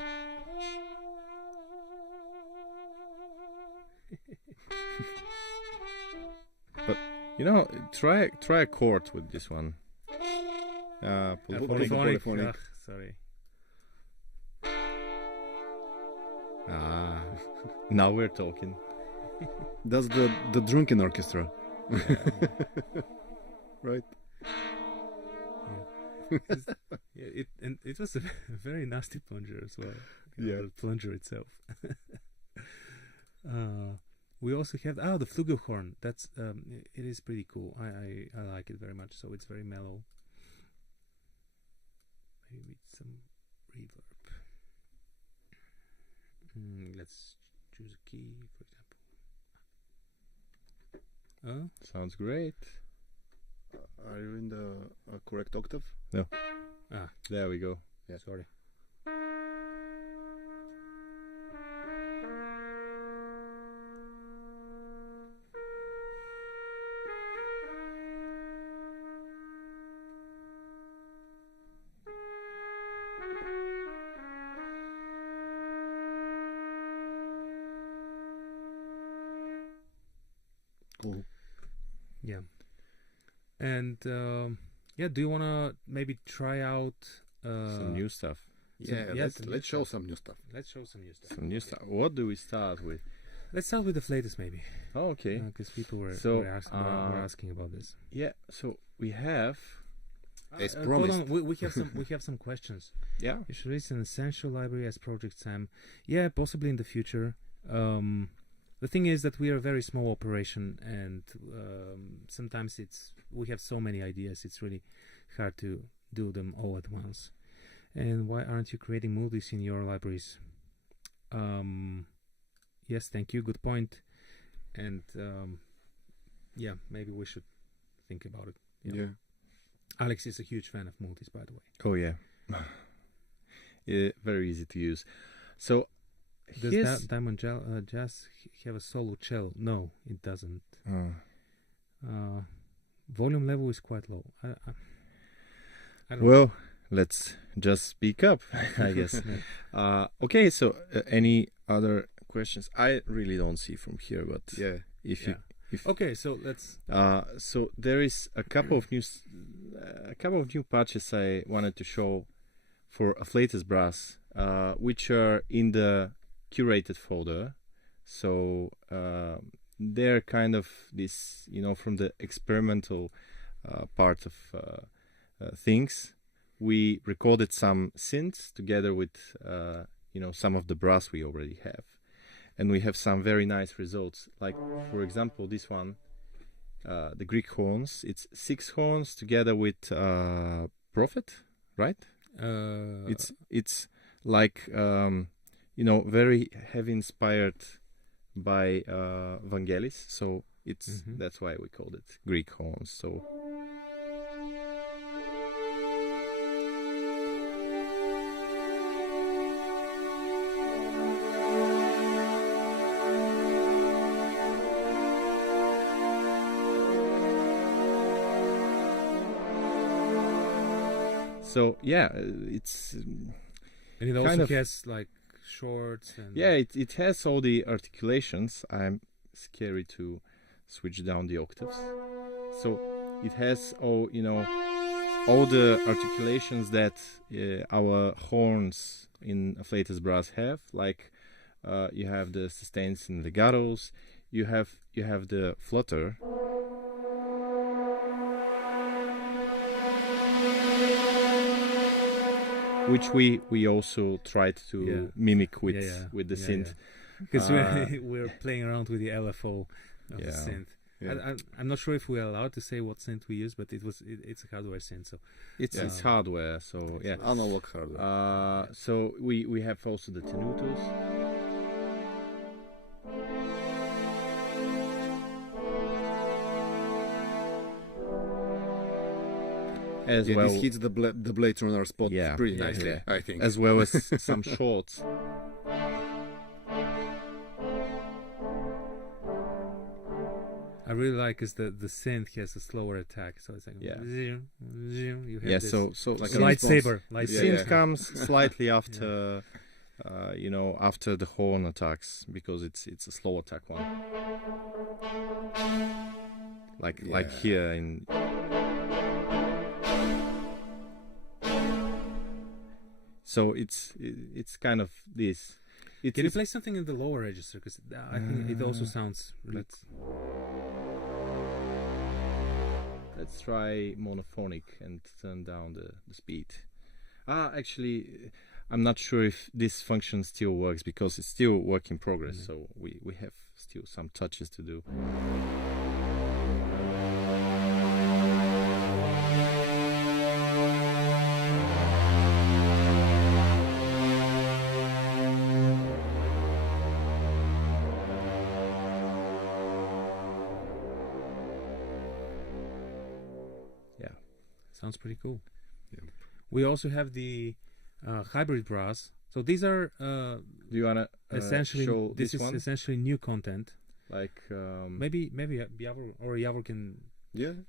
But try a chord with this one. Polyphonic. Sorry. Now we're talking. That's the drunken orchestra. Right? Yeah. It was a very nasty plunger as well. Yeah. The plunger itself. We also have the flugelhorn. That's it is pretty cool. I like it very much. So it's very mellow. Maybe with some reverb. Let's choose a key, for example. Sounds great. Are you in the correct octave? No. There we go. Yeah. Sorry. Cool. Yeah. And do you wanna maybe try out Some new stuff. Let's show some new stuff. Let's show some new stuff. Some new stuff. What do we start with? Let's start with the Afflatus maybe. Oh, okay. Because people were asking about this. Yeah. So we have. As Hold promised. on, we have some questions. Yeah. You should release an essential library as Project Sam. Yeah, possibly in the future. The thing is that we are a very small operation, and sometimes we have so many ideas. It's really hard to do them all at once. And why aren't you creating movies in your libraries? Yes, thank you. Good point. And maybe we should think about it. Yeah. Alex is a huge fan of multis, by the way. Oh yeah. Very easy to use. So does Diamond Jazz have a solo cello? No, it doesn't. Volume level is quite low. I don't know. Let's just speak up, I guess. Okay, so any other questions? I really don't see from here, but okay, so let's. So there is a couple of new patches I wanted to show for Afflatus brass, which are in the curated folder. So they're kind of this, from the experimental part of things. We recorded some synths together with some of the brass we already have, and we have some very nice results. Like, for example, this one, the Greek horns. It's 6 horns together with Prophet, right? It's like very heavy inspired by Vangelis, so that's why we called it Greek horns. So. So yeah, it's And it also has like shorts and yeah, it has all the articulations. I'm scary to switch down the octaves. So it has all all the articulations that our horns in Afflatus brass have. Like you have the sustains and legatos. You have the flutter. Which we also tried to mimic with the synth. Because we're playing around with the LFO of the synth. Yeah. I'm not sure if we're allowed to say what synth we use, but it's a hardware synth, so it's hardware. So yeah, analog hardware. So we have also the tenutos. As well, this hits the blades on our spot pretty nicely, I think. As well as some shorts. I really like is the synth has a slower attack, so it's like you have this so like a lightsaber. The synth comes slightly after after the horn attacks, because it's a slow attack one. Like here in. So it's kind of this. Can you play something in the lower register? Because I think it also sounds. Let's try monophonic and turn down the speed. Actually, I'm not sure if this function still works, because it's still work in progress. So we have still some touches to do. Sounds pretty cool. Yeah. We also have the hybrid brass. So these are do you wanna essentially show this is one? Essentially new content. Like maybe Yavor can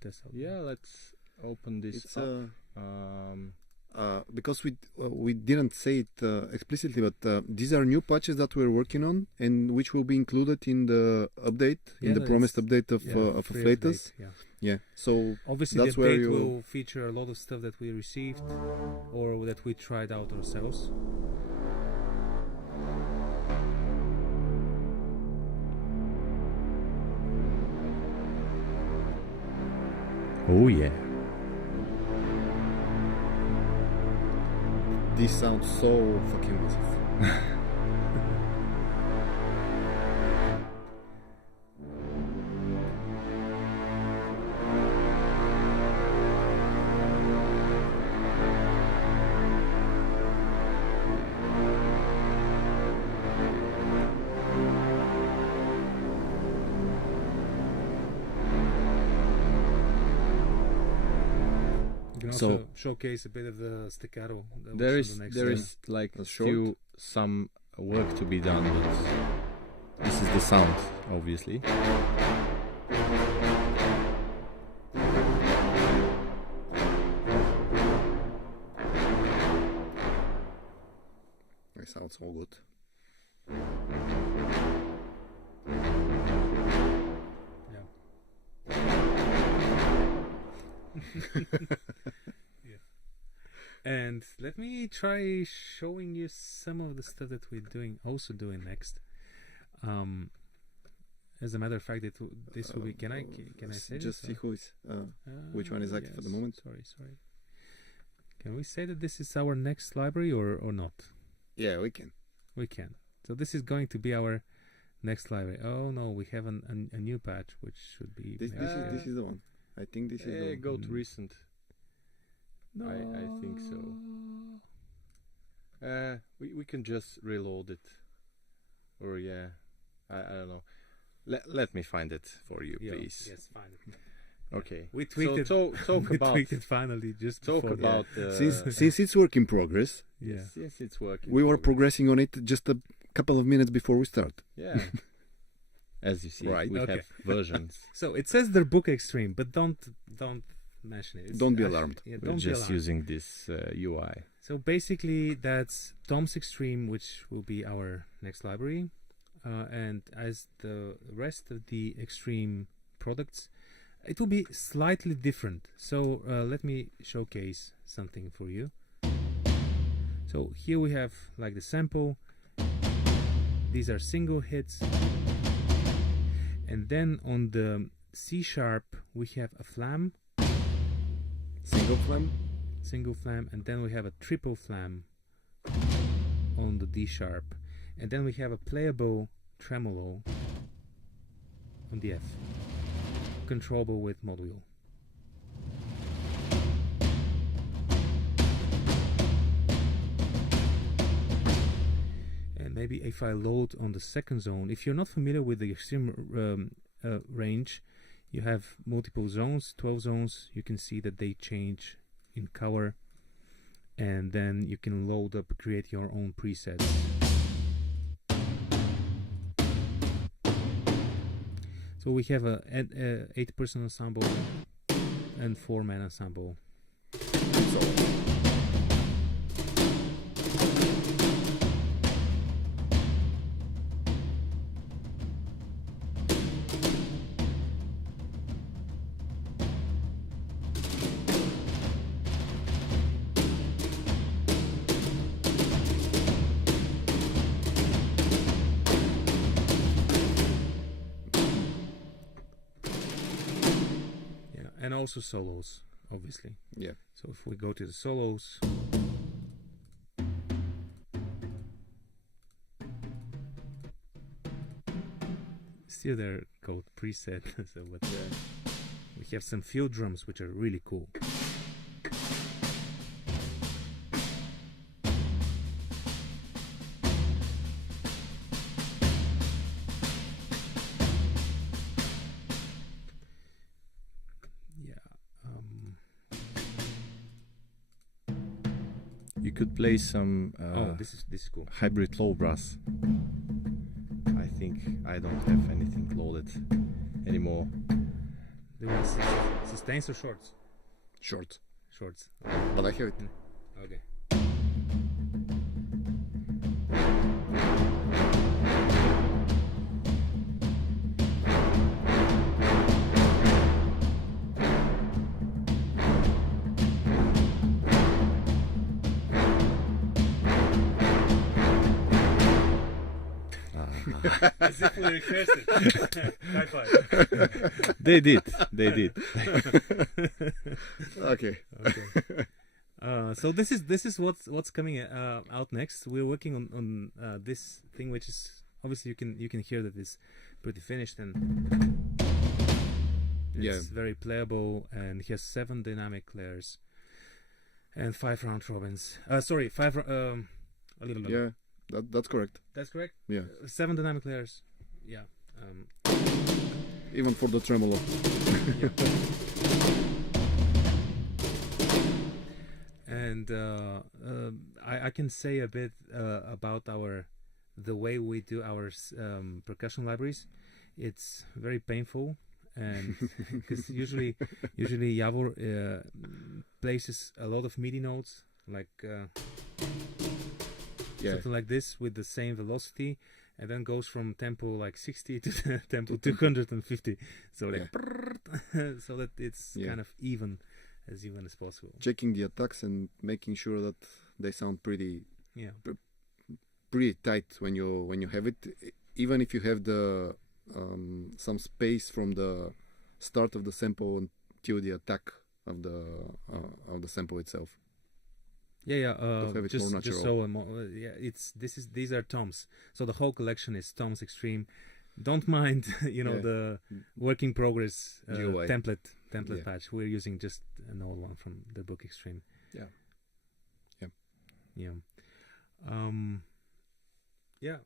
test out. Yeah, let's open this up. Because we didn't say it explicitly, but these are new patches that we're working on, and which will be included in the update, in the promised update of Afflatus. Yeah. So obviously that's the where update will feature a lot of stuff that we received or that we tried out ourselves. Oh yeah. This sounds so fucking massive. So showcase a bit of the staccato. There is like still some work to be done, but this is the sound, obviously. It sounds so good. And let me try showing you some of the stuff that we're doing next. As a matter of fact, this will be. Can I say just this? See who is which one is active at the moment? Sorry. Can we say that this is our next library or not? Yeah, we can. We can. So this is going to be our next library. Oh no, we have a new patch which should be. This is the one. I think this is the one. Go to recent. No. I think so. We can just reload it, or I don't know. Let me find it for you, please. Yes, find it. Okay. We tweaked so talk we about. tweaked it finally. Just talk before about since it's work in progress. Yeah. Yes, it's working. We were progressing on it just a couple of minutes before we start. Yeah. As you see, we have versions. So it says their book extreme, but don't mention it. Don't be alarmed. Yeah, We're don't be just alarmed. using this UI. So basically, that's Tom's Extreme, which will be our next library. And as the rest of the Extreme products, it will be slightly different. So let me showcase something for you. So here we have like the sample. These are single hits. And then on the C sharp, we have a flam. Single flam. Single flam, and then we have a triple flam on the D sharp, and then we have a playable tremolo on the F, controllable with mod wheel. And maybe if I load on the second zone, if you're not familiar with the Extreme range, you have multiple zones, 12 zones. You can see that they change in color, and then you can load up, create your own presets. So we have a 8-person ensemble and 4-man ensemble. And also solos, obviously. Yeah. So if we go to the solos, still they're called preset. So, but we have some field drums which are really cool. You could play some this is cool. hybrid low brass. I think I don't have anything loaded anymore. Do you want sustains or shorts? Short. Shorts. But I have it. Okay. As if we rehearsed it. High five. They did. Okay. So this is what's coming out next. We're working on this thing, which is obviously you can hear that it's pretty finished, and it's very playable, and it has 7 dynamic layers and 5 round robins. Sorry, 5. A little bit. Yeah. That's correct. That's correct. Yeah. 7 dynamic layers. Yeah. Even for the tremolo. Yeah. And I can say a bit about the way we do our percussion libraries. It's very painful, and because usually Javor places a lot of MIDI notes like. Something like this with the same velocity, and then goes from tempo like 60 to tempo 250. So like, so that it's kind of even as possible. Checking the attacks and making sure that they sound pretty tight when you have it, even if you have the some space from the start of the sample until the attack of the sample itself. Just so these are Tom's. So the whole collection is Tom's Extreme. Don't mind, the work in progress template patch. We're using just an old one from the book Extreme.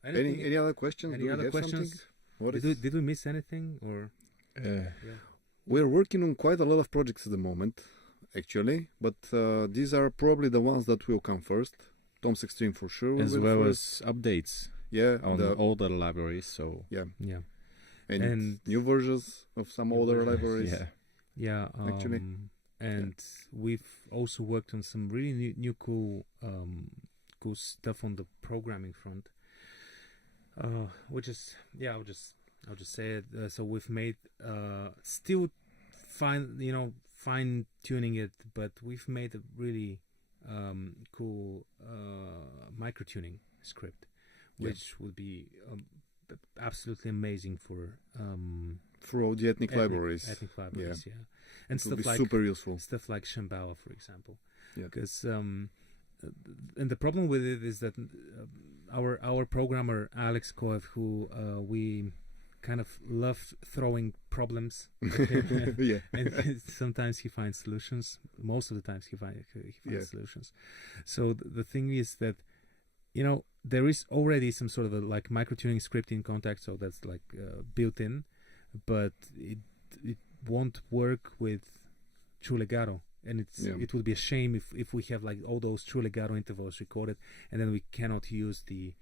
Any other questions? Any other questions? Did we miss anything or? We're working on quite a lot of projects at the moment, actually, but these are probably the ones that will come first. Tom's Extreme for sure. As well as updates. On the older libraries, so and new versions of some older libraries. Actually, and we've also worked on some really new cool stuff on the programming front, which is I'll just say it. So we've made still fine tuning it, but we've made a really cool micro tuning script, which would be absolutely amazing for all the ethnic libraries. Yeah. And stuff like super useful. Stuff like Shambala, for example. Yeah. Because and the problem with it is that our programmer Alex Koev, who we kind of love throwing problems at him, yeah. and sometimes he finds solutions. Most of the times he finds solutions. So the thing is that there is already some sort of a like micro tuning script in Contact, so that's like built in, but it won't work with true legato, and it would be a shame if we have like all those true legato intervals recorded and then we cannot use the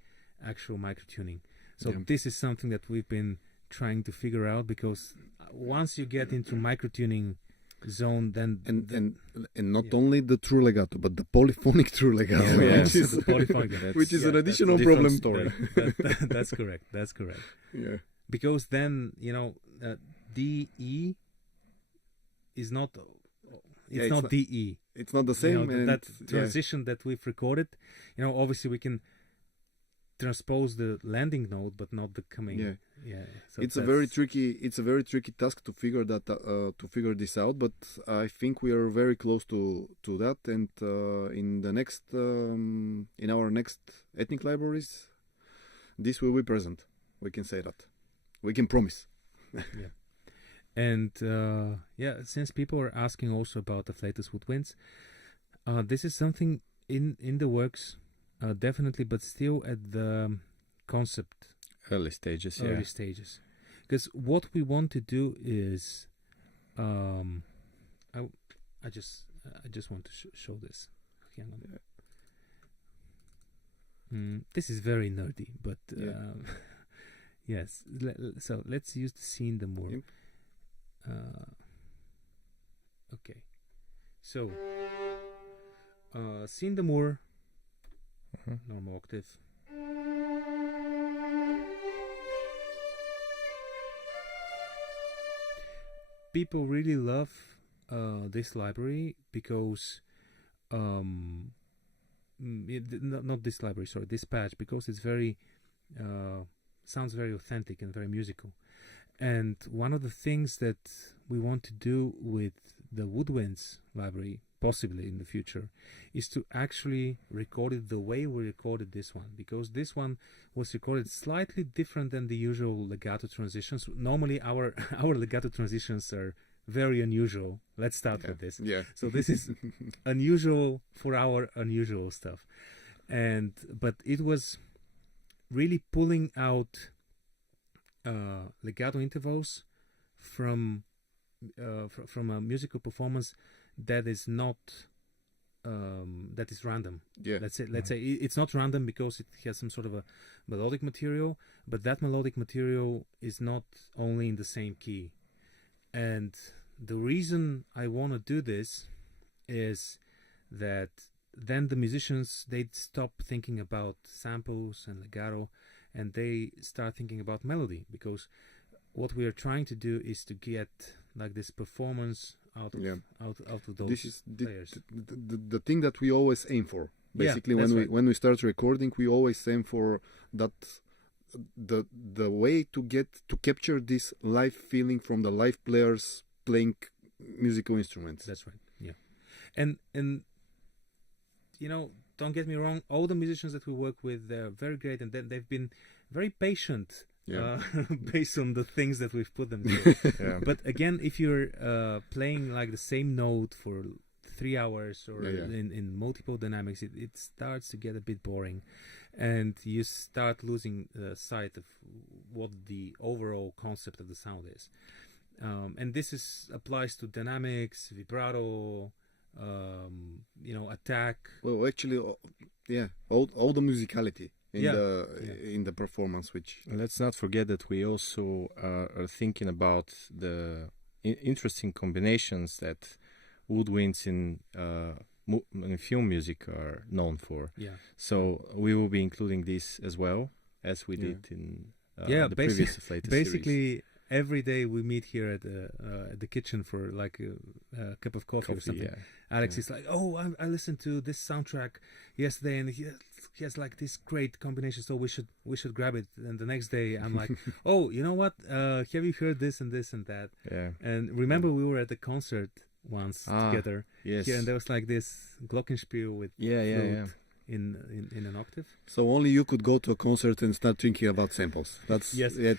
actual micro tuning. So this is something that we've been trying to figure out, because once you get into micro tuning zone, then and not only the true legato, but the polyphonic true legato, which is an additional problem. Story. That's correct. That's correct. Yeah. Because then DE is not. It's not DE. It's not the same. And that transition that we've recorded, obviously we can transpose the landing note, but not the coming. So it's a very tricky task to figure this out. But I think we are very close to that. And in our next ethnic libraries, this will be present. We can say that. We can promise. Yeah. And since people are asking also about the Afflatus woodwinds, this is something in the works, definitely, but still at the concept early stages. Because what we want to do is, I just want to show this. Hang on. This is very nerdy, but yes. So let's use the scene the more. Okay, so scene the more normal octave. People really love this library because not this library, sorry, this patch, because it's very sounds very authentic and very musical. And one of the things that we want to do with the woodwinds library, possibly in the future, is to actually record it the way we recorded this one, because this one was recorded slightly different than the usual legato transitions. Normally our legato transitions are very unusual. Let's start with this. Yeah. So this is unusual for our unusual stuff. But it was really pulling out legato intervals from a musical performance that is not that is random. Let's say it's not random because it has some sort of a melodic material, but that melodic material is not only in the same key. And the reason I want to do this is that then the musicians, they'd stop thinking about samples and legato, and they start thinking about melody, because what we are trying to do is to get like this performance out of those players. The thing that we always aim for, basically, when we start recording, we always aim for that. The way to capture this live feeling from the live players playing musical instruments. That's right. Yeah, and don't get me wrong, all the musicians that we work with, they're very great, and they've been very patient based on the things that we've put them through. But again, if you're playing like the same note for 3 hours or in multiple dynamics, it starts to get a bit boring, and you start losing sight of what the overall concept of the sound is. And this applies to dynamics, vibrato, attack. Well, actually, all the musicality in the performance. Which let's not forget that we also are thinking about the interesting combinations that woodwinds in film music are known for. Yeah. So we will be including this as well as we did in the previous Afflatus basically series. every day we meet here at the kitchen for like a cup of coffee or something. Yeah. Alex is like, oh, I listened to this soundtrack yesterday, and he has like this great combination, so we should grab it. And the next day, I'm like, oh, you know what? Have you heard this and this and that? Yeah. And remember, we were at the concert once together. Yes. Here, and there was like this glockenspiel with flute in an octave. So only you could go to a concert and start thinking about samples. That's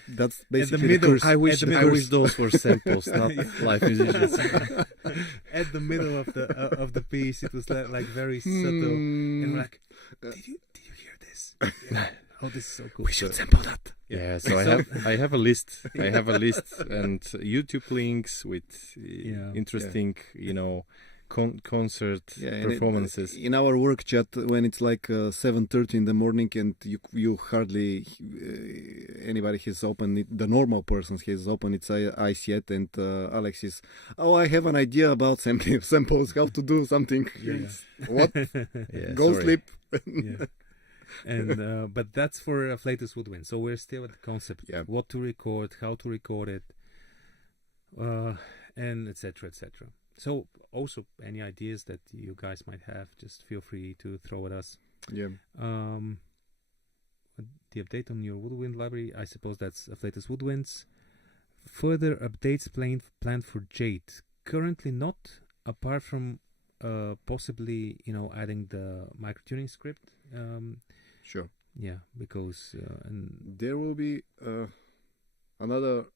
that's basically middle, the curse. I wish those were samples, not live musicians. At the middle of the piece, it was like very subtle, and we're like, did you hear this? Yeah. Oh, this is so cool. We should sample that. Yeah, so I have a list. I have a list and YouTube links with interesting, concert performances. In our work chat, when it's like 7:30 in the morning and you hardly anybody has opened it, the normal person has opened its eyes yet, and Alex is, I have an idea about samples, how to do something. Yeah. What? Go sleep. Yeah. And but that's for Afflatus Woodwind. So we're still at the concept. Yeah. What to record, how to record it, and etc. etc. So also any ideas that you guys might have, just feel free to throw at us. Yeah. The update on your woodwind library, I suppose that's Afflatus Woodwinds. Further updates planned for Jade. Currently not, apart from possibly adding the microtuning script. Sure. Yeah, because and there will be another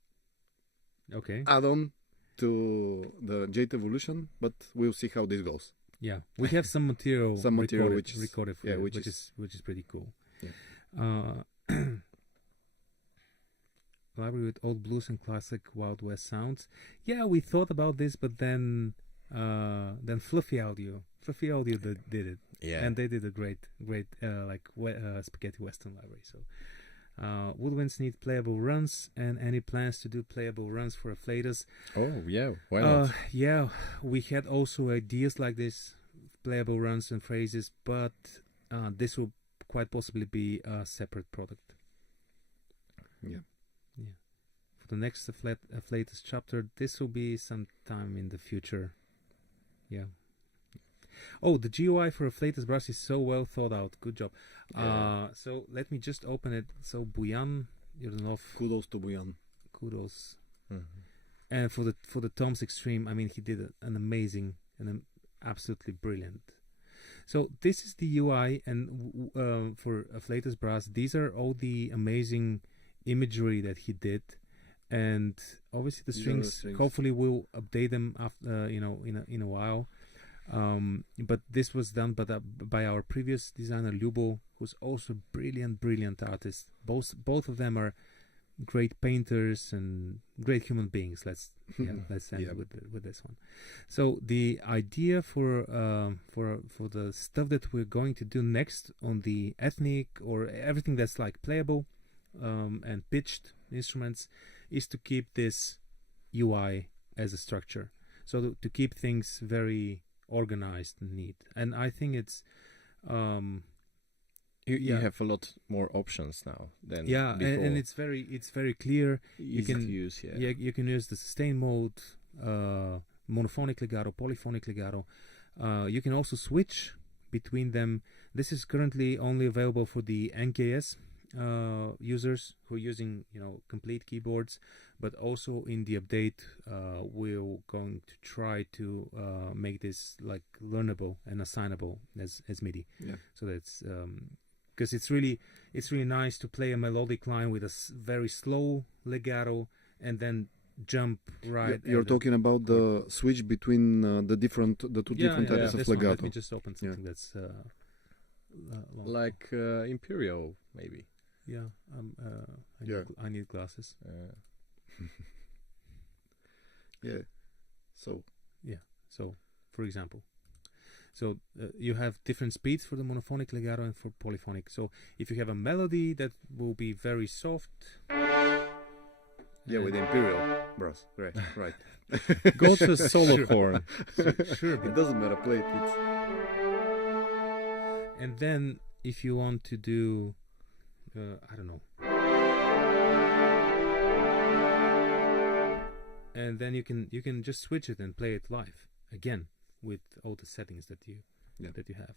add-on to the Jade Evolution, but we'll see how this goes. Yeah, we have some material, recorded for it, which is pretty cool. Yeah. Library with old blues and classic Wild West sounds. Yeah, we thought about this, but then Fluffy Audio did it. Yeah, and they did a great spaghetti western library. So woodwinds need playable runs, and any plans to do playable runs for Afflatus? Oh yeah, why not? Yeah, we had also ideas like this, playable runs and phrases, but this will quite possibly be a separate product. Yeah. For the next Afflatus chapter, this will be sometime in the future. Yeah. Oh, the GUI for Afflatus Brass is so well thought out. Good job. Yeah. So let me just open it. So Buyan, kudos to Buyan. Kudos. Mm-hmm. And for the Tom's Extreme, I mean, he did an amazing and absolutely brilliant. So this is the UI, and for Afflatus Brass, these are all the amazing imagery that he did, and obviously the strings. Hopefully, we'll update them after in a while. But this was done by our previous designer Lubo, who's also a brilliant artist. Both of them are great painters and great human beings. Let's end with this one. So the idea for the stuff that we're going to do next on the ethnic or everything that's like playable and pitched instruments is to keep this UI as a structure. So to keep things very organized and neat. And I think it's you have a lot more options now than before. and it's very clear. You can use you can use the sustain mode, monophonic legato, polyphonic legato. You can also switch between them. This is currently only available for the NKS users who are using complete keyboards, but also in the update we're going to try to make this like learnable and assignable as MIDI. So that's because it's really nice to play a melodic line with a very slow legato and then jump right. You're talking about the switch between the two different types of legato. Let me just open something that's like Imperial maybe. I need glasses. So for example, you have different speeds for the monophonic legato and for polyphonic. So if you have a melody that will be very soft, Yeah, with imperial brass. Right, right. Go to solo horn. Sure, It doesn't matter. Play it. And then if you want to do, I don't know. And then you can just switch it and play it live again with all the settings that you have.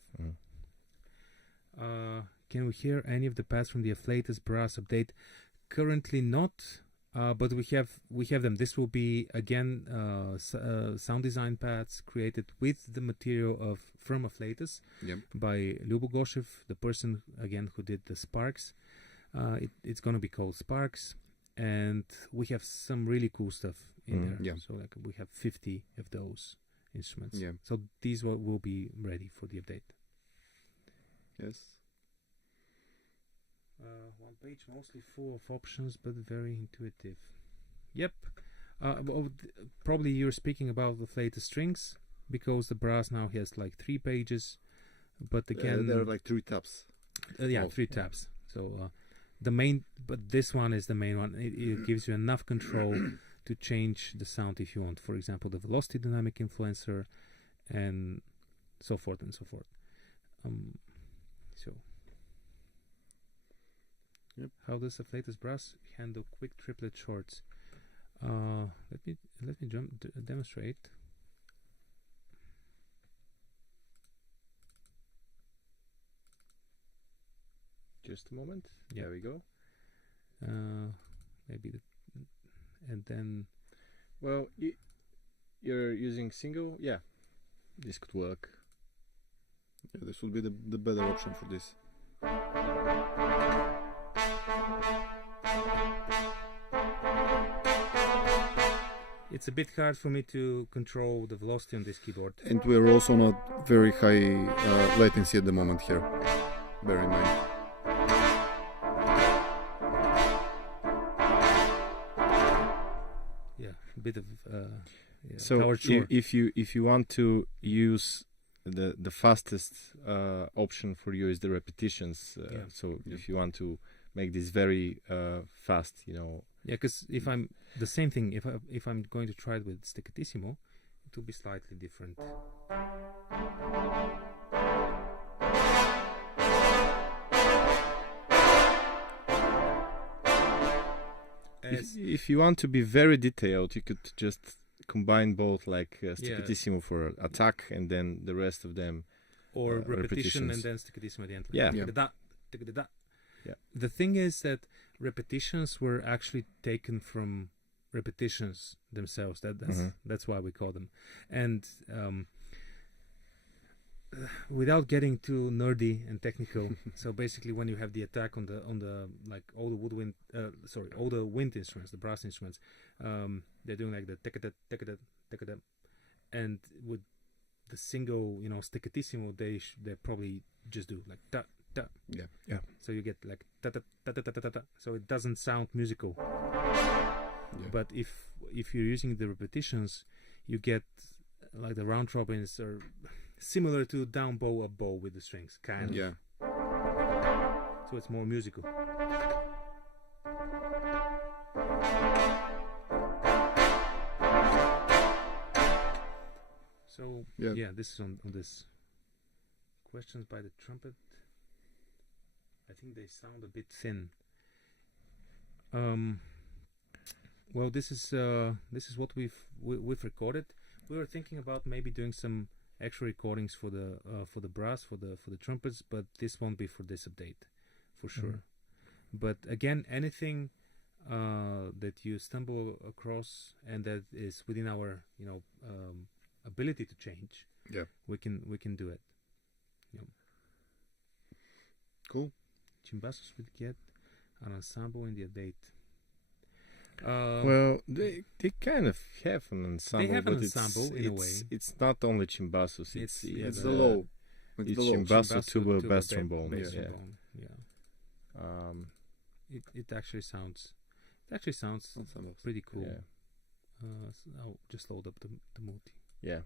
Can we hear any of the paths from the Afflatus brass update? Currently not, but we have them. This will be again sound design paths created with the material from Afflatus by Lubo Goshev, the person again who did the Sparks. It's gonna be called Sparks, and we have some really cool stuff in there. Yeah. So like we have 50 of those instruments. Yeah. So these will be ready for the update. Yes. One page mostly full of options, but very intuitive. Yep. Probably you're speaking about the Afflatus strings, because the brass now has like 3 pages, but again there are like 3 tabs. 3 tabs. So but this one is the main one. It gives you enough control to change the sound if you want. For example, the velocity dynamic influencer, and so forth and so forth. Yep. How does Afflatus brass handle quick triplet shorts? Let me demonstrate. Just a moment. Yeah. There we go. Maybe and then. Well, you're using single. Yeah, this could work. Yeah, this would be the better option for this. It's a bit hard for me to control the velocity on this keyboard. And we're also not very high latency at the moment here. Bear in mind. Yeah, a bit of so power chore. if you want to use the fastest option for you is the repetitions. So if you want to make this very fast, Yeah, because if I'm the same thing, if I'm going to try it with Staccatissimo, it will be slightly different. If you want to be very detailed, you could just combine both, like Staccatissimo for attack and then the rest of them, or repetition and then Staccatissimo at the end. Yeah. Yeah. The thing is that repetitions were actually taken from repetitions themselves. That's why we call them. And without getting too nerdy and technical, so basically when you have the attack on the like all the wind instruments, the brass instruments, they're doing like the tekada, and with the single, Staccatissimo, they probably just do like da. Yeah. So you get like ta ta ta ta ta ta ta. So it doesn't sound musical. Yeah. But if you're using the repetitions, you get like the round robins are similar to down bow up bow with the strings, kind of. Yeah. So it's more musical. So yeah, this is on this. Questions by the trumpet. I think they sound a bit thin. Well, this is what we've recorded. We were thinking about maybe doing some extra recordings for the brass, for the trumpets, but this won't be for this update, for sure. But again, anything that you stumble across and that is within our ability to change, we can do it. Cool. Chimbassos would get an ensemble in the update. Well, they kind of have an ensemble. They have an ensemble in a way. It's not only Chimbassos. It's the low. It's Chimbasso, tuba, bass trombone. It actually sounds pretty cool. Yeah. So I'll just load up the multi. Yeah.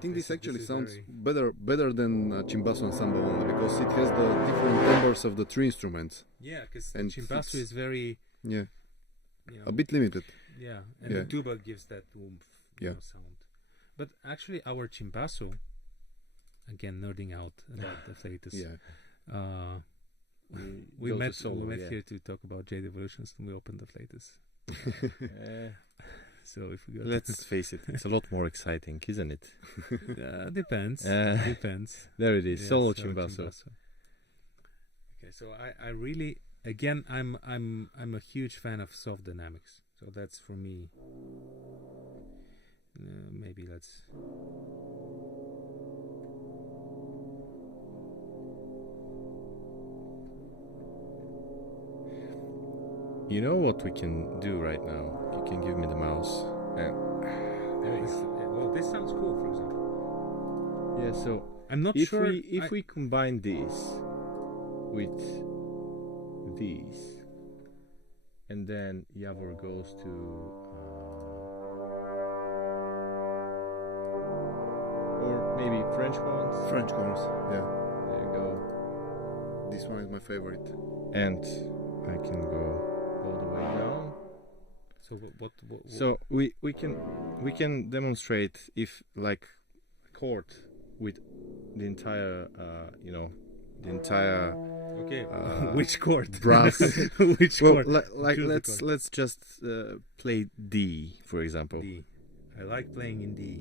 think this actually sounds very... better than Chimbasso ensemble only because it has the different timbres of the three instruments. Yeah, because Chimbasso is very a bit limited. Yeah, and the tuba gives that oomph, sound. But actually, our Chimbasso, again nerding out about the Afflatus. We met here to talk about Jade Evolutions, and we opened the Afflatus. So if we go let's face it, it's a lot more exciting, isn't it? Depends. Depends. There it is, solo Chimbasso. Okay, so I really, again, I'm a huge fan of soft dynamics. So that's for me. Maybe let's. You know what we can do right now? You can give me the mouse. Well, this sounds cool, for example. Yeah, so I'm not sure if we combine this with these, and then Javor goes to or maybe French horns. French horns, yeah. There you go. This one is my favorite. And I can go all the way down. So what so we can demonstrate if like a chord with the entire the entire okay which chord brass which chord let's just play D, for example. D. I like playing in D.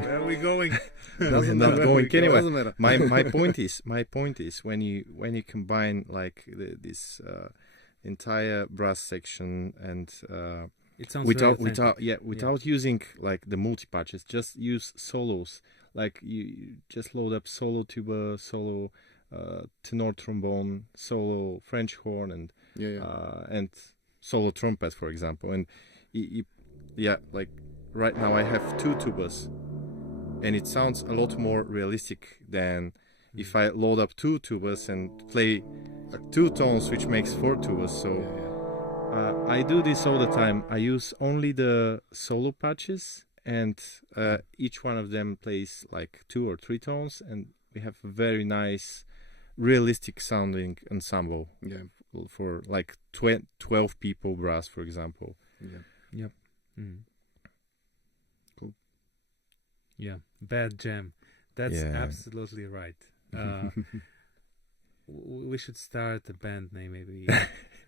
Where are we going? We're not going anywhere. Doesn't matter. My point is when you combine like this entire brass section and it sounds without using like the multi patches, just use solos. Like you just load up solo tuba, solo tenor trombone, solo French horn, and solo trumpet, for example. And like right now I have two tubas, and it sounds a lot more realistic than if I load up two tubas and play two tones, which makes four tubas. So I do this all the time. I use only the solo patches, and each one of them plays like 2 or 3 tones, and we have a very nice, realistic sounding ensemble. Yeah, for like 12 people brass, for example. Yep. Cool. Yeah, bad jam. That's absolutely right. We should start a band name, maybe.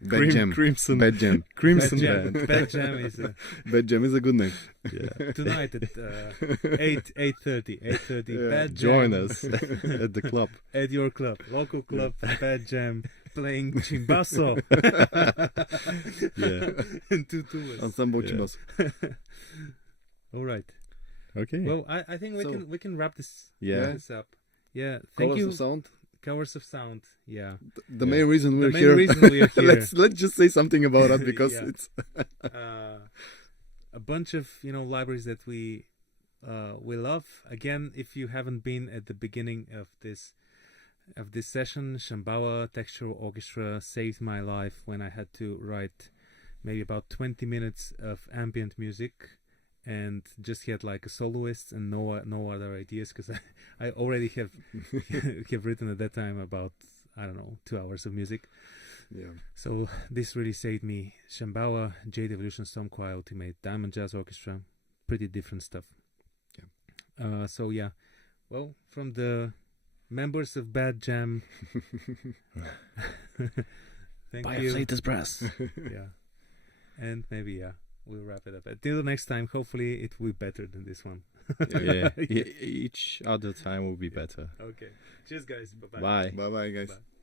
Bad Jam. Crimson. Bad Jam. Crimson Band. Band. Bad Jam is a... Bad Jam is a good name. Yeah. Tonight at 8:30. 8:30. Bad Jam. Join us at the club. At your club. Local club. Bad Jam. Playing Chimbasso. And 2 tubas. Ensemble Chimbasso. All right. Okay. Well, I think we can wrap this up. Yeah. Thank Colors you. of Sound. Colors of Sound. Yeah. The main reason we're The here. main reason we are here. let's just say something about it because it's a bunch of libraries that we love. Again, if you haven't been at the beginning of this session, Shambala Textural Orchestra saved my life when I had to write maybe about 20 minutes of ambient music and just had like a soloist and no other ideas, because I already have written at that time about 2 hours of music. Yeah. So this really saved me. Shambala, Jade Evolutions, Squire Ultimate, Diamond Jazz Orchestra, pretty different stuff. Yeah. So yeah, well, from the members of Bad Jam, thank you. Afflatus brass. Yeah, and maybe we'll wrap it up. Until next time, hopefully it will be better than this one. Each other time will be better. Okay. Cheers, guys. Bye-bye. Bye. Bye-bye, guys. Bye.